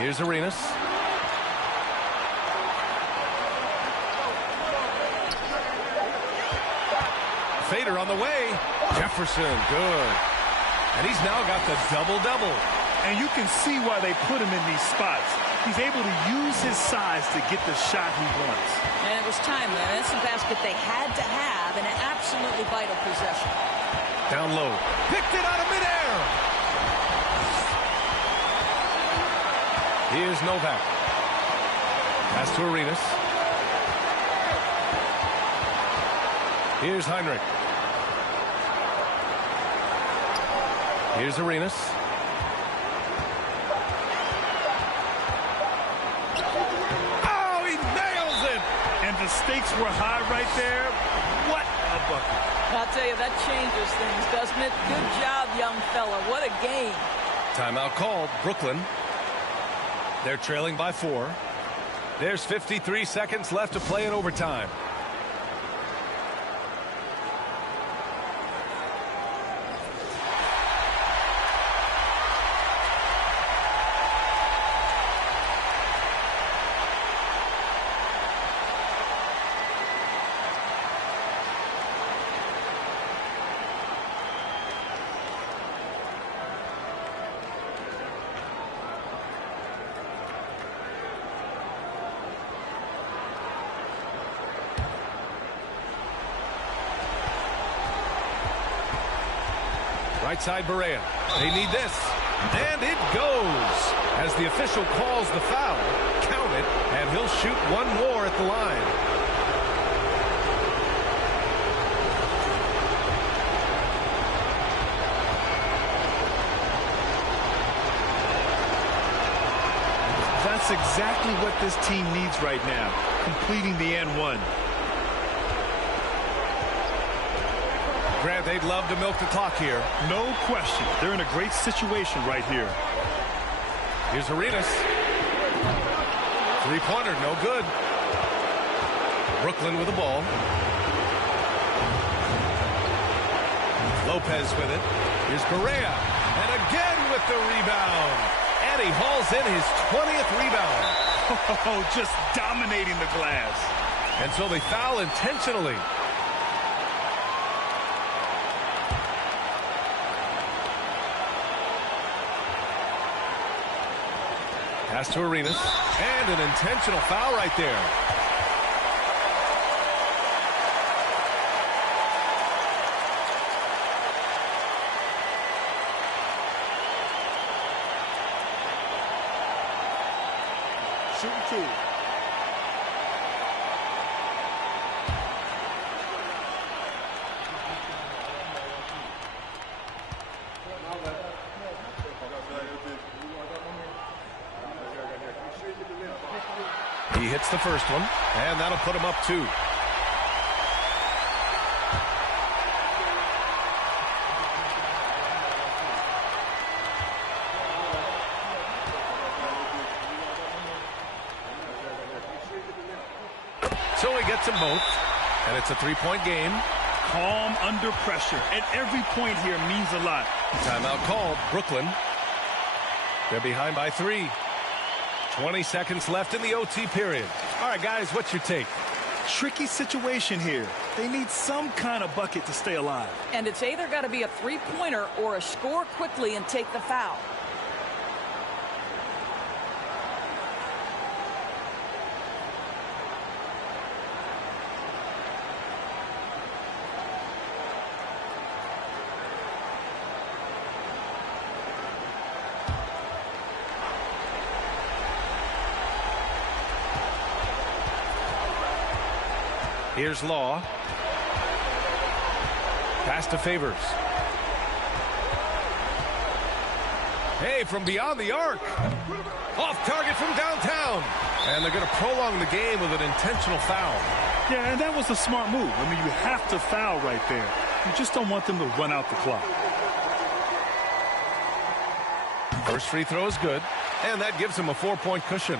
Here's Arenas. Fader on the way. Jefferson, good. And he's now got the double-double. And you can see why they put him in these spots. He's able to use his size to get the shot he wants. And it was time there. That's the basket they had to have, and an absolutely vital possession. Down low. Picked it out of midair. Here's Novak. Pass to Arenas. Here's Hinrich. Here's Arenas. Oh, he nails it! And the stakes were high right there. What a bucket. I'll tell you, that changes things, doesn't it? Good job, young fella. What a game. Timeout called. Brooklyn. They're trailing by 4. There's 53 seconds left to play in overtime. Right side Barea. They need this. And it goes. As the official calls the foul, count it, and he'll shoot one more at the line. That's exactly what this team needs right now, completing the and one. Grant, they'd love to milk the clock here. No question. They're in a great situation right here. Here's Arenas. Three-pointer, no good. Brooklyn with the ball. Lopez with it. Here's Barea. And again with the rebound. And he hauls in his 20th rebound. Oh, just dominating the glass. And so they foul intentionally. Pass to Arenas. And an intentional foul right there. Shooting two. He hits the first one, and that'll put him up 2. So he gets them both, and it's a 3-point game. Calm under pressure, and every point here means a lot. Timeout called. Brooklyn. They're behind by 3. 20 seconds left in the OT period. All right, guys, what's your take? Tricky situation here. They need some kind of bucket to stay alive. And it's either got to be a three-pointer or a score quickly and take the foul. Here's Law. Pass to Favors. Hey, from beyond the arc. Off target from downtown. And they're going to prolong the game with an intentional foul. Yeah, and that was a smart move. I mean, you have to foul right there. You just don't want them to run out the clock. First free throw is good, and that gives him a 4-point cushion.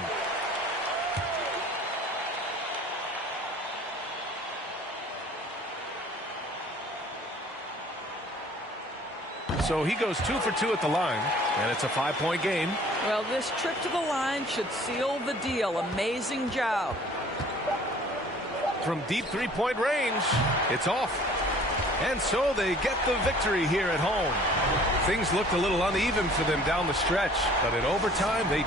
So he goes 2 for 2 at the line, and it's a 5-point game. Well, this trip to the line should seal the deal. Amazing job. From deep 3-point range, it's off. And so they get the victory here at home. Things looked a little uneven for them down the stretch, but in overtime, they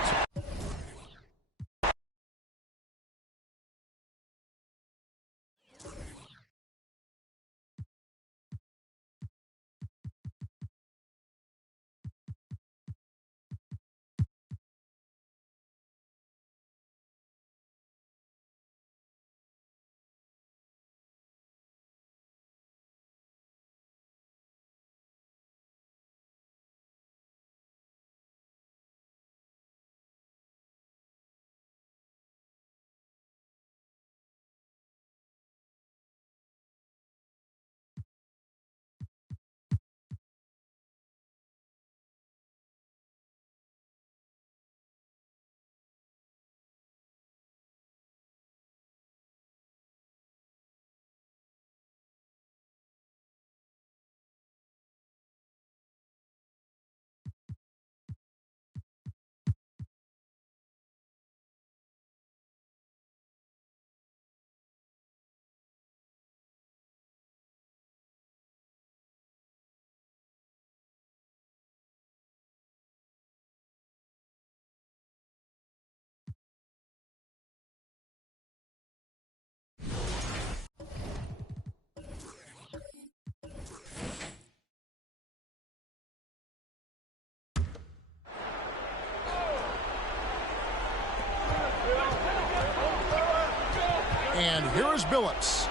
And here is Billups.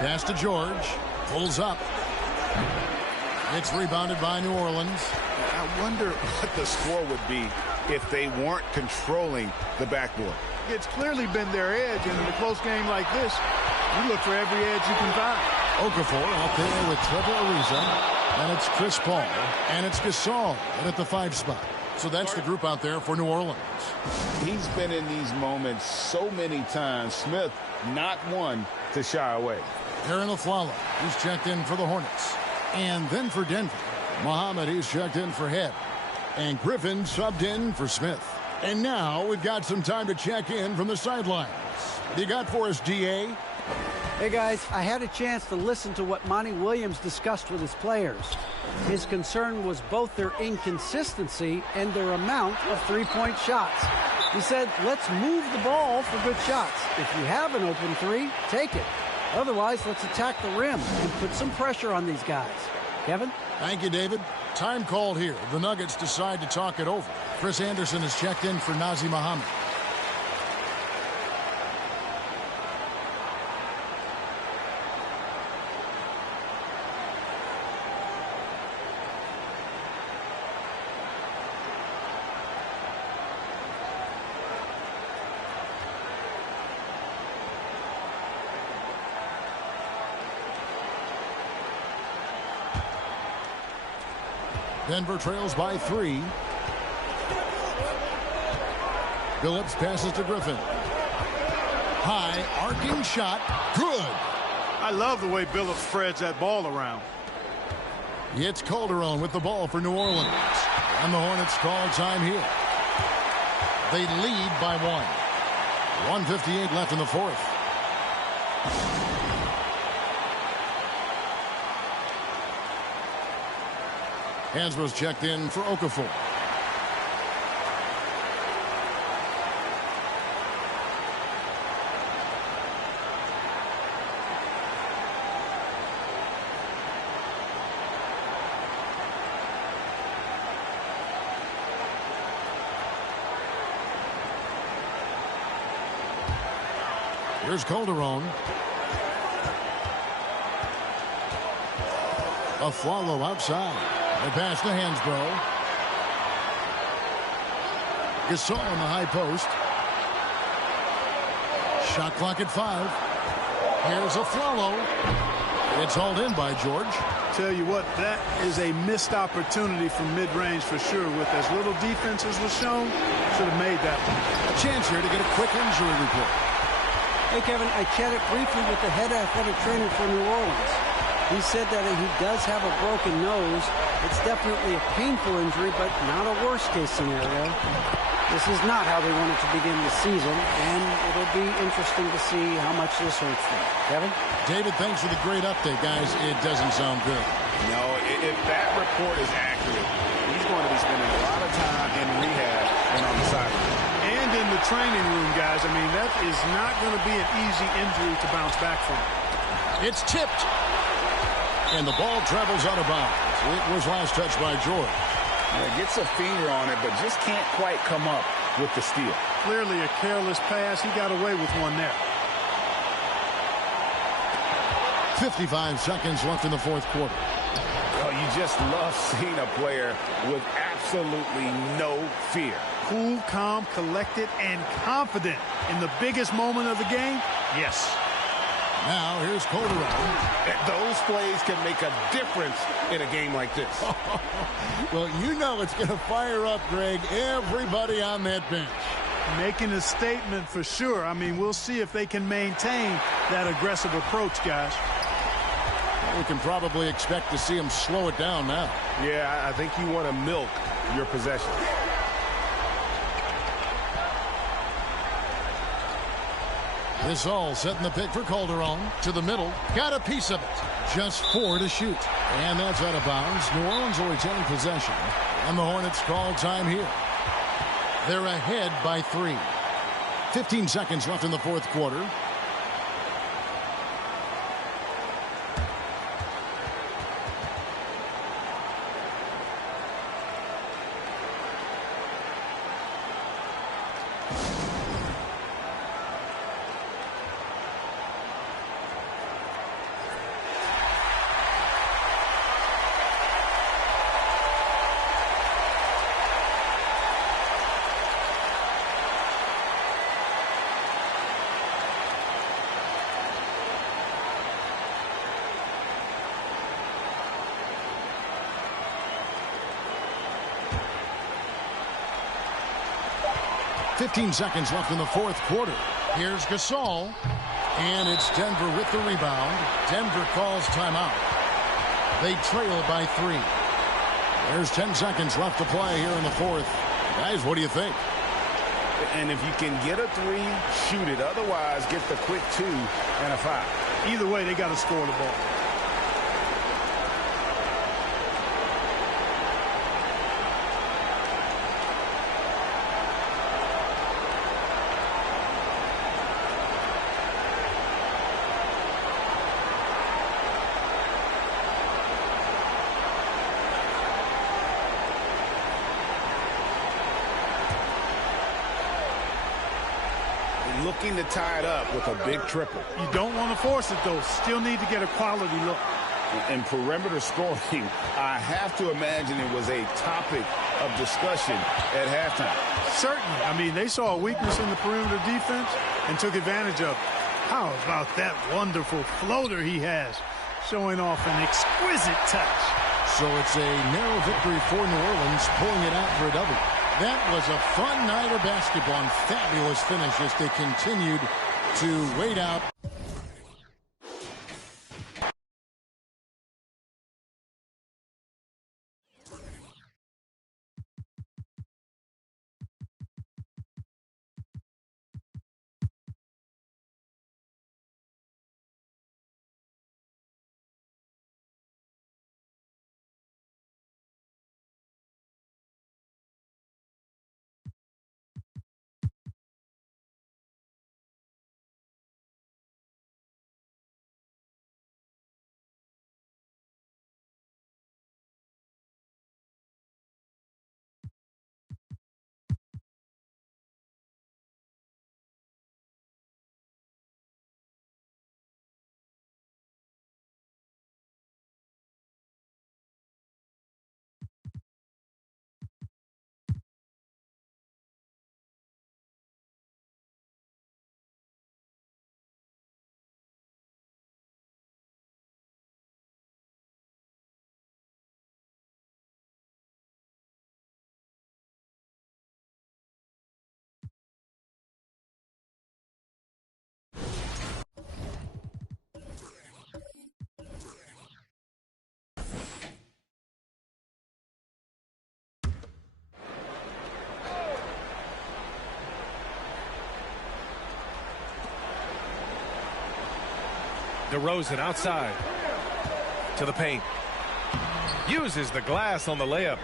Pass to George. Pulls up. It's rebounded by New Orleans. I wonder what the score would be if they weren't controlling the backboard. It's clearly been their edge, and in a close game like this, you look for every edge you can find. Okafor out there with Trevor Ariza, and it's Chris Paul, and it's Gasol at the 5 spot. So that's the group out there for New Orleans. He's been in these moments so many times. Smith, not one to shy away. Aaron Aflalo, he's checked in for the Hornets. And then for Denver, Muhammad, he's checked in for Head. And Griffin subbed in for Smith. And now we've got some time to check in from the sidelines. You got for us, DA? Hey, guys, I had a chance to listen to what Monty Williams discussed with his players. His concern was both their inconsistency and their amount of three-point shots. He said, let's move the ball for good shots. If you have an open three, take it. Otherwise, let's attack the rim and put some pressure on these guys. Kevin? Thank you, David. Time called here. The Nuggets decide to talk it over. Chris Anderson has checked in for Nazr Mohammed. Denver trails by 3. Billups passes to Griffin. High, arcing shot. Good. I love the way Billups spreads that ball around. It's Calderon with the ball for New Orleans. And the Hornets call time here. They lead by 1. 1:58 left in the fourth. Hansbrough's checked in for Okafor. Here's Calderon. Aflalo outside. They pass to Hansbrough. Gasol on the high post. Shot clock at 5. Here's Aflalo. It's hauled in by George. Tell you what, that is a missed opportunity from mid-range for sure. With as little defense as was shown, should have made that one. A chance here to get a quick injury report. Hey, Kevin, I chatted briefly with the head athletic trainer for New Orleans. He said that he does have a broken nose. It's definitely a painful injury, but not a worst-case scenario. This is not how they wanted to begin the season, and it'll be interesting to see how much this hurts them. Kevin? David, thanks for the great update, guys. It doesn't sound good. No, if that report is accurate, he's going to be spending a lot of time in rehab and on the sideline. And in the training room, guys. I mean, that is not going to be an easy injury to bounce back from. It's tipped. And the ball travels out of bounds. It was last touched by George. Yeah, gets a finger on it, but just can't quite come up with the steal. Clearly a careless pass. He got away with one there. 55 seconds left in the fourth quarter. Oh, you just love seeing a player with absolutely no fear. Cool, calm, collected, and confident in the biggest moment of the game. Yes. Now here's Calderon. Those plays can make a difference in a game like this. Well, you know it's going to fire up, Greg, everybody on that bench. Making a statement for sure. I mean, we'll see if they can maintain that aggressive approach, guys. We can probably expect to see them slow it down now. Yeah, I think you want to milk your possession. This all setting the pick for Calderon to the middle. Got a piece of it. Just 4 to shoot. And that's out of bounds. New Orleans will retain possession. And the Hornets call time here. They're ahead by 3. 15 seconds left in the fourth quarter. 15 seconds left in the fourth quarter. Here's Gasol. And it's Denver with the rebound. Denver calls timeout. They trail by 3. There's 10 seconds left to play here in the fourth. Guys, what do you think? And if you can get a 3, shoot it. Otherwise, get the quick 2 and a 5. Either way, they got to score the ball. Looking to tie it up with a big triple. You don't want to force it, though. Still need to get a quality look. And perimeter scoring, I have to imagine it was a topic of discussion at halftime. Certainly. I mean, they saw a weakness in the perimeter defense and took advantage of it. How about that wonderful floater he has, showing off an exquisite touch. So it's a narrow victory for New Orleans, pulling it out for a W. That was a fun night of basketball and fabulous finish as they continued to wait out. DeRozan outside to the paint. Uses the glass on the layup.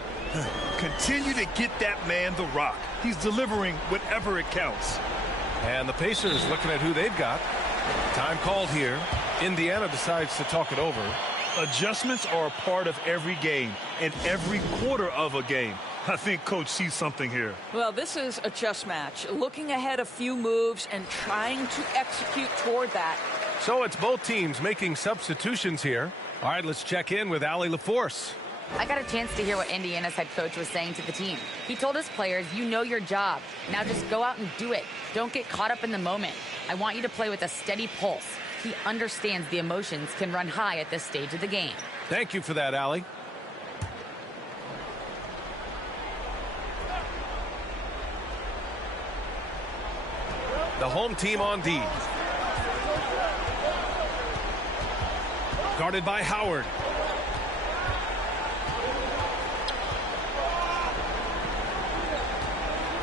Continue to get that man the rock. He's delivering whatever it counts. And the Pacers looking at who they've got. Time called here. Indiana decides to talk it over. Adjustments are a part of every game and every quarter of a game. I think Coach sees something here. Well, this is a chess match. Looking ahead a few moves and trying to execute toward that. So it's both teams making substitutions here. All right, let's check in with Allie LaForce. I got a chance to hear what Indiana's head coach was saying to the team. He told his players, you know your job. Now just go out and do it. Don't get caught up in the moment. I want you to play with a steady pulse. He understands the emotions can run high at this stage of the game. Thank you for that, Allie. The home team on D. Guarded by Howard.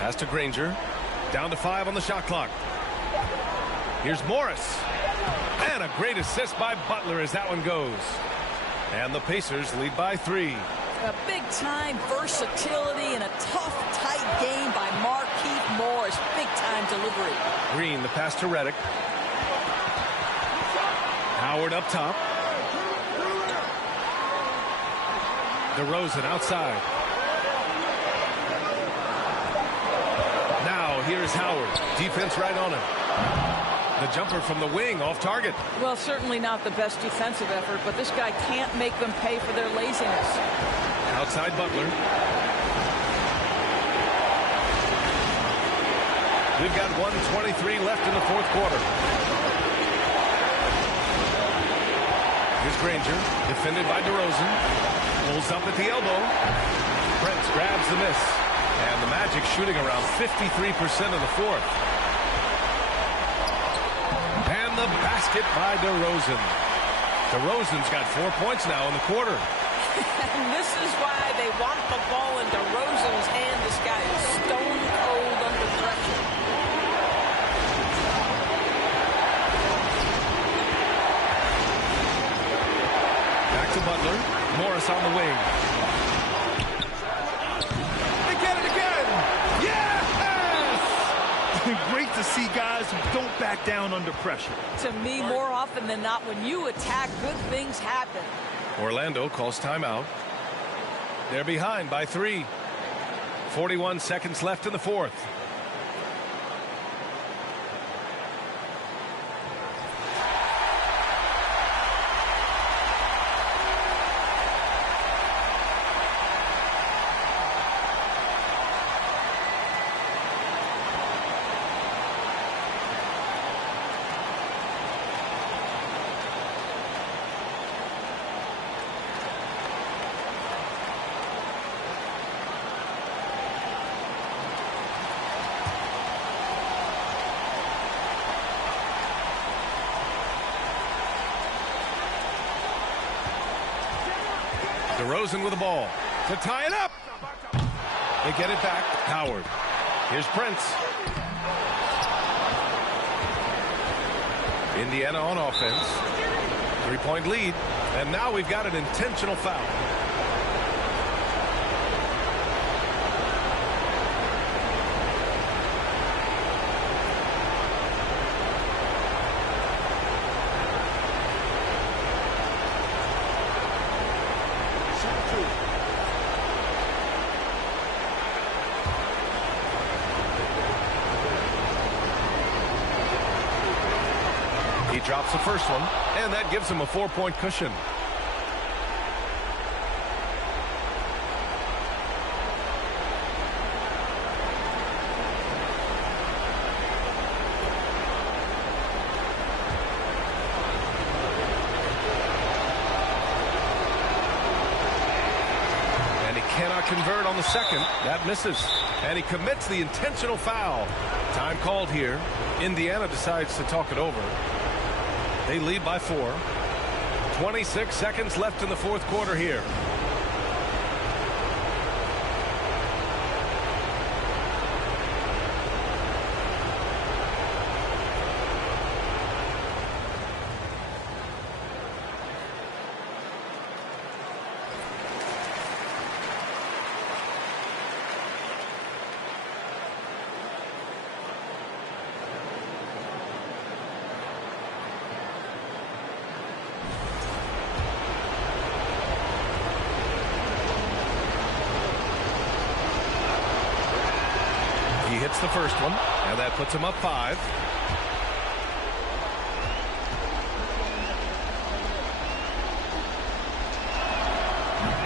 Pass to Granger. Down to 5 on the shot clock. Here's Morris. And a great assist by Butler as that one goes. And the Pacers lead by 3. A big-time versatility and a tough, tight game by Markieff Morris. Big-time delivery. Green, the pass to Redick. Howard up top. DeRozan outside. Now here's Howard. Defense right on him. The jumper from the wing off target. Well, certainly not the best defensive effort, but this guy can't make them pay for their laziness. Outside Butler. We've got 1:23 left in the fourth quarter. Here's Granger, defended by DeRozan. Pulls up at the elbow. Prince grabs the miss. And the Magic shooting around 53% in the fourth. And the basket by DeRozan. DeRozan's got 4 points now in the quarter. And this is why they want the ball in DeRozan's hand. This guy is stone cold under pressure. Back to Butler. Morris on the wing. They get it again. Yes! Great to see guys who don't back down under pressure. To me, more often than not, when you attack, good things happen. Orlando calls timeout. They're behind by 3. 41 seconds left in the fourth. DeRozan with the ball to tie it up. They get it back. Howard. Here's Prince. Indiana on offense. 3-point lead. And now we've got an intentional foul. Drops the first one, and that gives him a 4-point cushion. And he cannot convert on the second. That misses. And he commits the intentional foul. Time called here. Indiana decides to talk it over. They lead by 4. 26 seconds left in the fourth quarter here. Hits the first one, and that puts him up 5.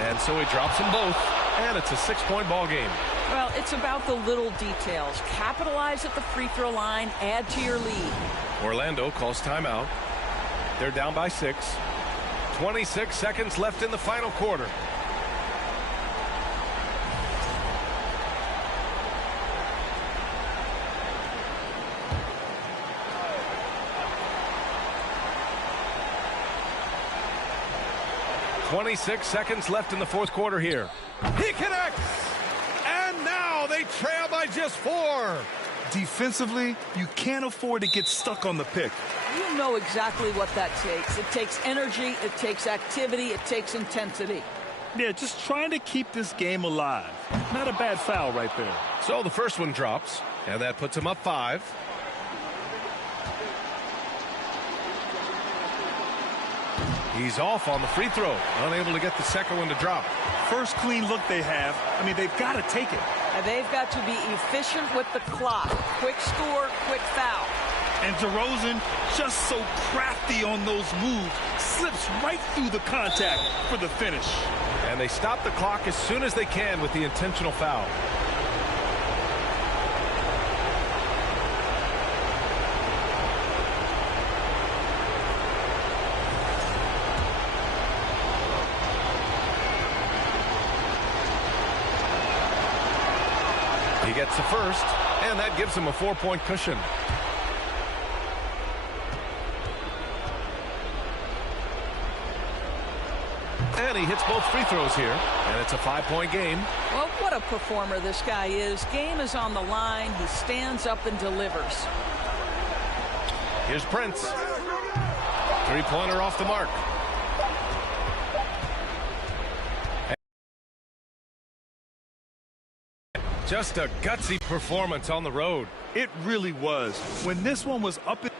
And so he drops them both, and it's a 6-point ball game. Well, it's about the little details. Capitalize at the free throw line, add to your lead. Orlando calls timeout. They're down by 6. 26 seconds left in the final quarter. .26 seconds left in the fourth quarter here. He connects! And now they trail by just 4. Defensively, you can't afford to get stuck on the pick. You know exactly what that takes. It takes energy, it takes activity, it takes intensity. Yeah, just trying to keep this game alive. Not a bad foul right there. So the first one drops, and that puts him up 5. He's off on the free throw, unable to get the second one to drop. First clean look they have. I mean, they've got to take it. And they've got to be efficient with the clock. Quick score, quick foul. And DeRozan, just so crafty on those moves, slips right through the contact for the finish. And they stop the clock as soon as they can with the intentional foul. He gets the first, and that gives him a 4-point cushion. And he hits both free throws here, and it's a 5-point game. Well, what a performer this guy is. Game is on the line. He stands up and delivers. Here's Prince. Three-pointer off the mark. Just a gutsy performance on the road. It really was. When this one was up in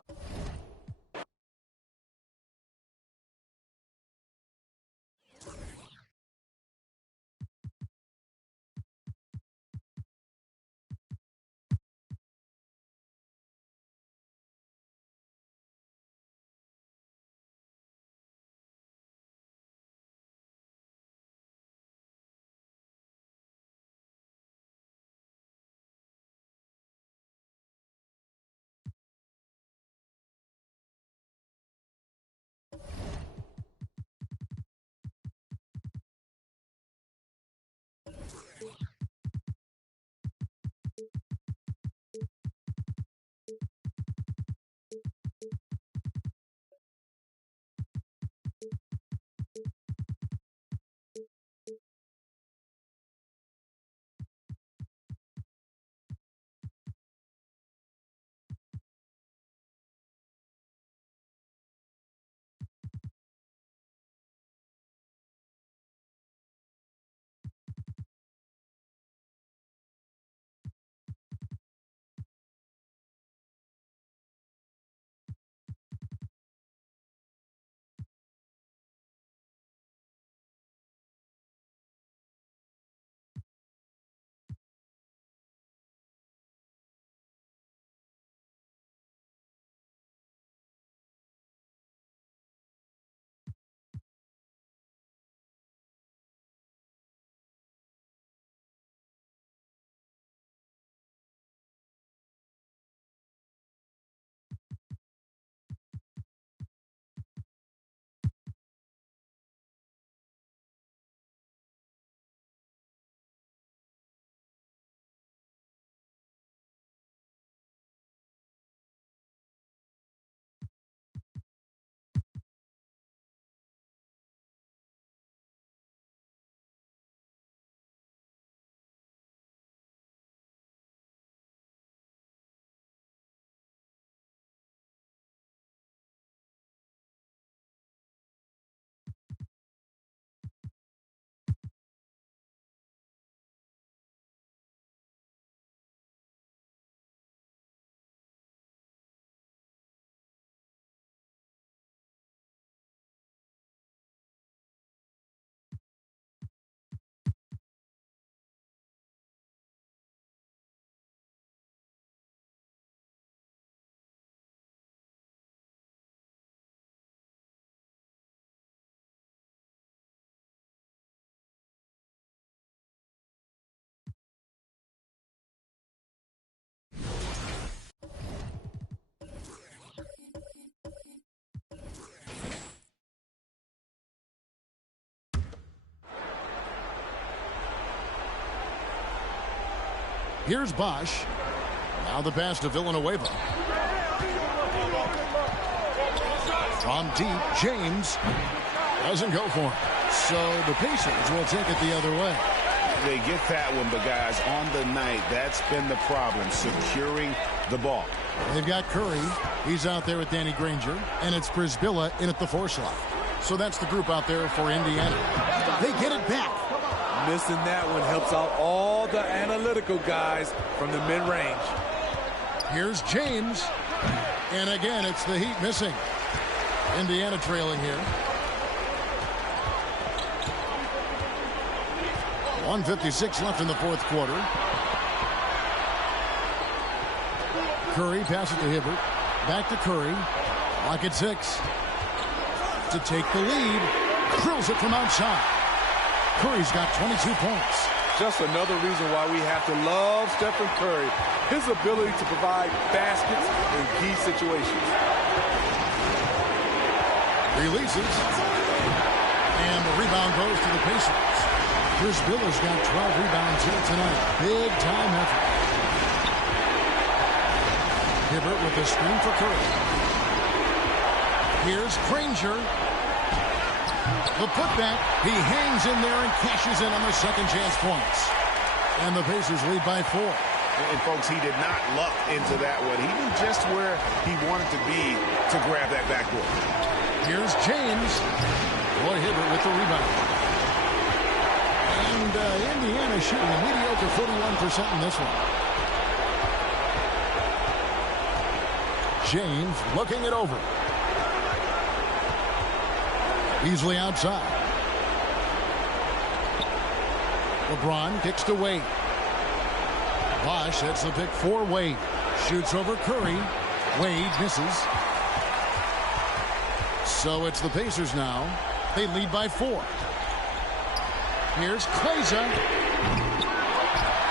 Here's Bosch. Now the pass to Villanueva. From deep, James doesn't go for it. So the Pacers will take it the other way. They get that one, but guys, on the night, that's been the problem, securing the ball. They've got Curry. He's out there with Danny Granger, and it's Brisbilla in at the 4 slot. So that's the group out there for Indiana. They get it back. Missing that one helps out all the analytical guys from the mid-range. Here's James. And again, it's the Heat missing. Indiana trailing here. 1:56 left in the 4th quarter. Curry passes to Hibbert. Back to Curry. Lock at 6. To take the lead. Drills it from outside. Curry's got 22 points. Just another reason why we have to love Stephen Curry. His ability to provide baskets in key situations. Releases. And the rebound goes to the Pacers. Chris Biller's got 12 rebounds here tonight. Big time effort. Hibbert with the screen for Curry. Here's Granger. The putback. He hangs in there and cashes in on the second chance points. And the Pacers lead by 4. And folks, he did not luck into that one. He knew just where he wanted to be to grab that backboard. Here's James. Roy Hibbert with the rebound. And Indiana shooting a mediocre 41% in this one. James looking it over. Beasley outside. LeBron kicks to Wade. Bosh hits the pick for Wade. Shoots over Curry. Wade misses. So it's the Pacers now. They lead by 4. Here's Klaiza.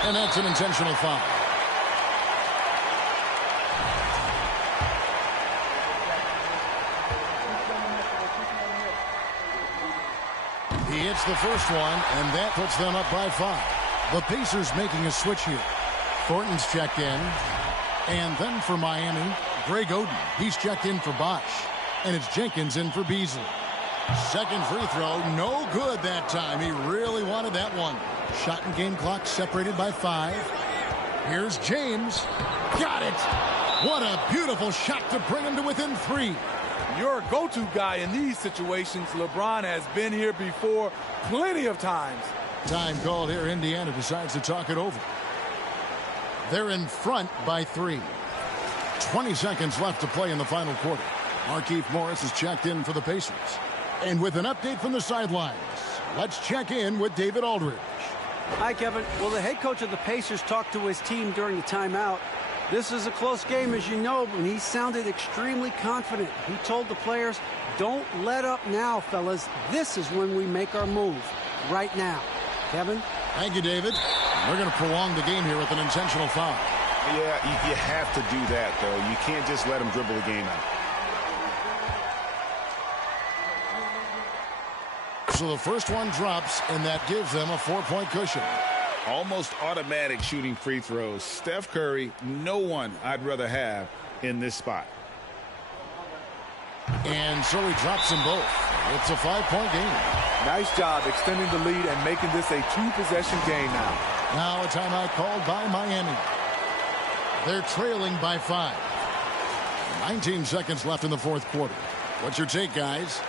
And that's an intentional foul. He hits the first one, and that puts them up by 5. The Pacers making a switch here. Thornton's checked in. And then for Miami, Greg Oden. He's checked in for Bosh. And it's Jenkins in for Beasley. Second free throw, no good that time. He really wanted that one. Shot and game clock separated by 5. Here's James. Got it. What a beautiful shot to bring him to within 3. Your go-to guy in these situations. LeBron has been here before plenty of times. Time called here. Indiana decides to talk it over. They're in front by 3. 20 seconds left to play in the final quarter. Markieff Morris is checked in for the Pacers. And with an update from the sidelines, let's check in with David Aldridge. Hi, Kevin. Well, the head coach of the Pacers talked to his team during the timeout. This is a close game, as you know, and he sounded extremely confident. He told the players, don't let up now, fellas. This is when we make our move. Right now. Kevin? Thank you, David. We're going to prolong the game here with an intentional foul. Yeah, you have to do that, though. You can't just let him dribble the game out. So the first one drops, and that gives them a 4-point cushion. Almost automatic shooting free throws. Steph Curry, no one I'd rather have in this spot. And so he drops them both. It's a 5-point game. Nice job extending the lead and making this a 2-possession game now. Now a timeout called by Miami. They're trailing by 5. 19 seconds left in the fourth quarter. What's your take, guys?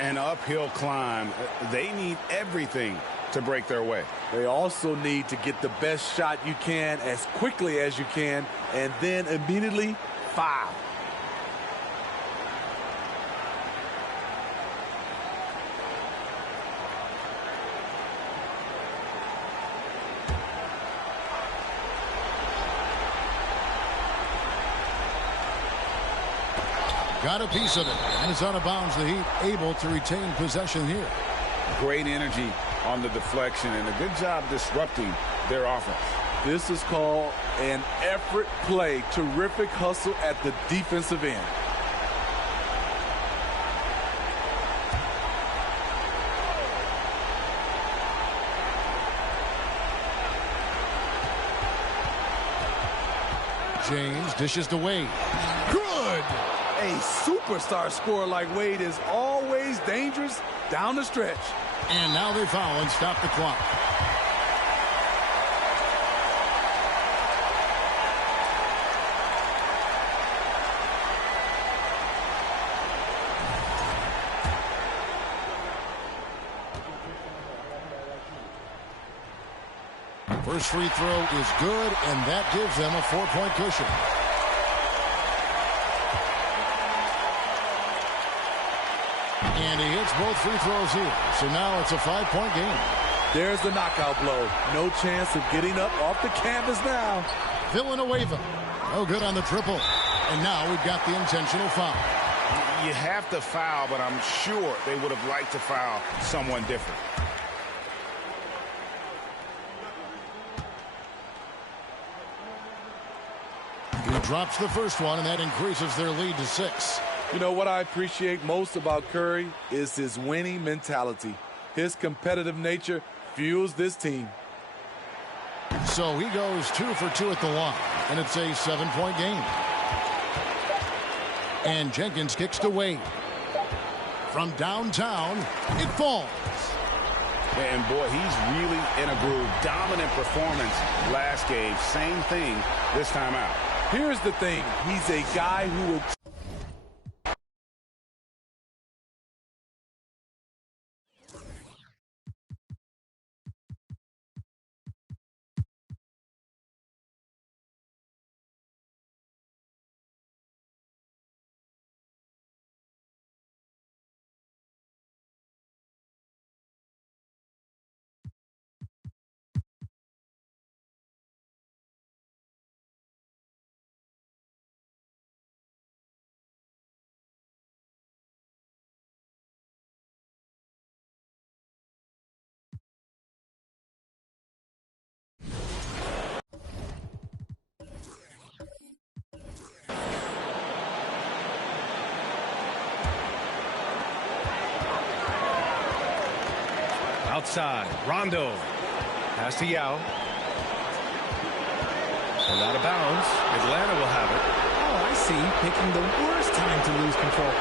An uphill climb. They need everything to break their way. They also need to get the best shot you can as quickly as you can, and then immediately foul. Got a piece of it, and it's out of bounds. The Heat able to retain possession here. Great energy on the deflection, and a good job disrupting their offense. This is called an effort play. Terrific hustle at the defensive end. James dishes to Wade. Good! A superstar scorer like Wade is always dangerous down the stretch. And now they foul and stop the clock. First free throw is good, and that gives them a 4-point cushion. And he hits both free throws here. So now it's a 5-point game. There's the knockout blow. No chance of getting up off the canvas now. Villanueva. No good on the triple. And now we've got the intentional foul. You have to foul, but I'm sure they would have liked to foul someone different. He drops the first one, and that increases their lead to 6. You know what I appreciate most about Curry is his winning mentality. His competitive nature fuels this team. So he goes 2 for 2 at the line, and it's a 7-point game. And Jenkins kicks to Wade. From downtown, it falls. And boy, he's really in a groove. Dominant performance last game. Same thing this time out. Here's the thing. He's a guy who will... Outside, Rondo. Pass to Yao. And out of bounds. Atlanta will have it. Oh, I see. Picking the worst time to lose control.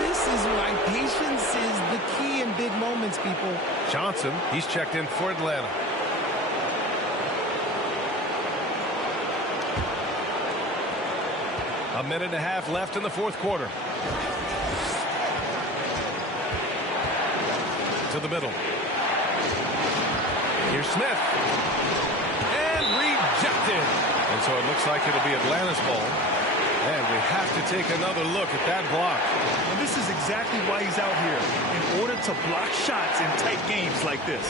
This is why patience is the key in big moments, people. Johnson, he's checked in for Atlanta. A minute and a half left in the fourth quarter. To the middle. Here's Smith. And rejected. And so it looks like it'll be Atlanta's ball. And we have to take another look at that block. And this is exactly why he's out here, in order to block shots in tight games like this.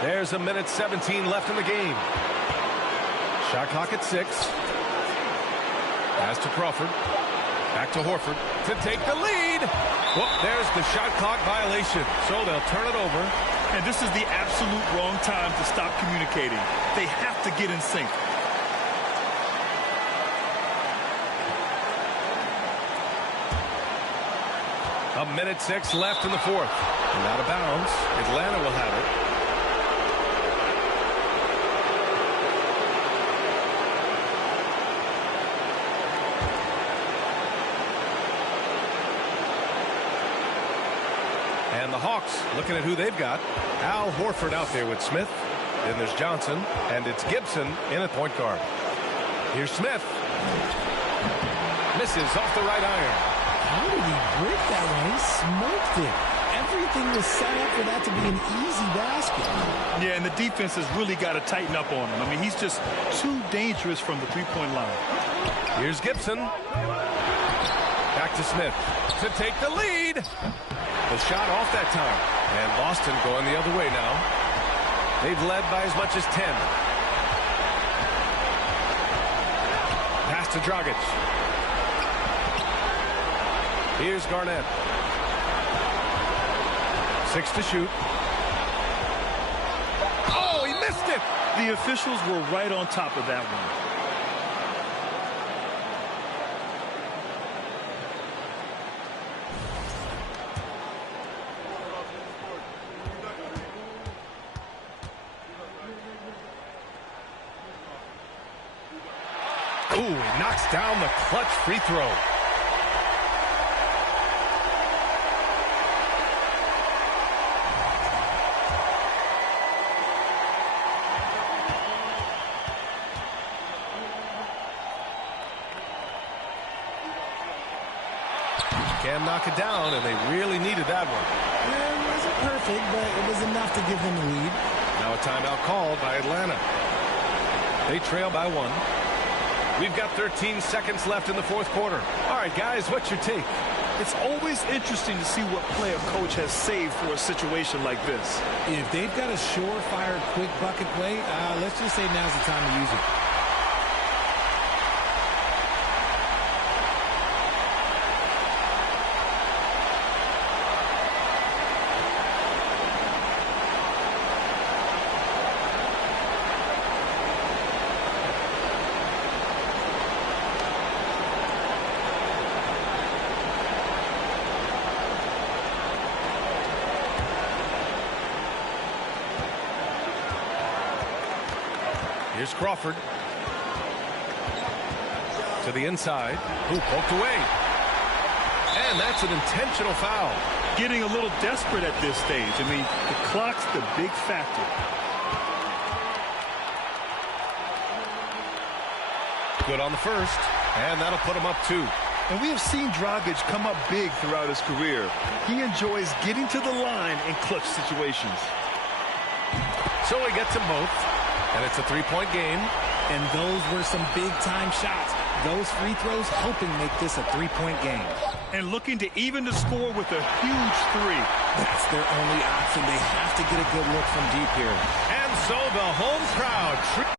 There's a minute 17 left in the game. Shot clock at 6. Pass to Crawford. Back to Horford to take the lead. Well, there's the shot clock violation. So they'll turn it over. And this is the absolute wrong time to stop communicating. They have to get in sync. A minute 6 left in the fourth. And out of bounds. Atlanta will have it. And the Hawks looking at who they've got. Al Horford out there with Smith. Then there's Johnson. And it's Gibson in at point guard. Here's Smith. Misses off the right iron. How did he break that one? He smoked it. Everything was set up for that to be an easy basket. Yeah, and the defense has really got to tighten up on him. I mean, he's just too dangerous from the three-point line. Here's Gibson. Back to Smith to take the lead. The shot off that time. And Boston going the other way now. They've led by as much as 10. Pass to Dragic. Here's Garnett. 6 to shoot. Oh, he missed it. The officials were right on top of that one. Ooh, he knocks down the clutch free throw. Can't knock it down, and they really needed that one. It wasn't perfect, but it was enough to give them the lead. Now a timeout called by Atlanta. They trail by 1. We've got 13 seconds left in the fourth quarter. All right, guys, what's your take? It's always interesting to see what play a coach has saved for a situation like this. If they've got a surefire, quick bucket play, let's just say now's the time to use it. Here's Crawford. To the inside. Ooh, poked away. And that's an intentional foul. Getting a little desperate at this stage. I mean, the clock's the big factor. Good on the first. And that'll put him up 2. And we have seen Dragic come up big throughout his career. He enjoys getting to the line in clutch situations. So he gets them both. And it's a 3-point game. And those were some big-time shots. Those free throws helping make this a 3-point game. And looking to even the score with a huge 3. That's their only option. They have to get a good look from deep here. And so the home crowd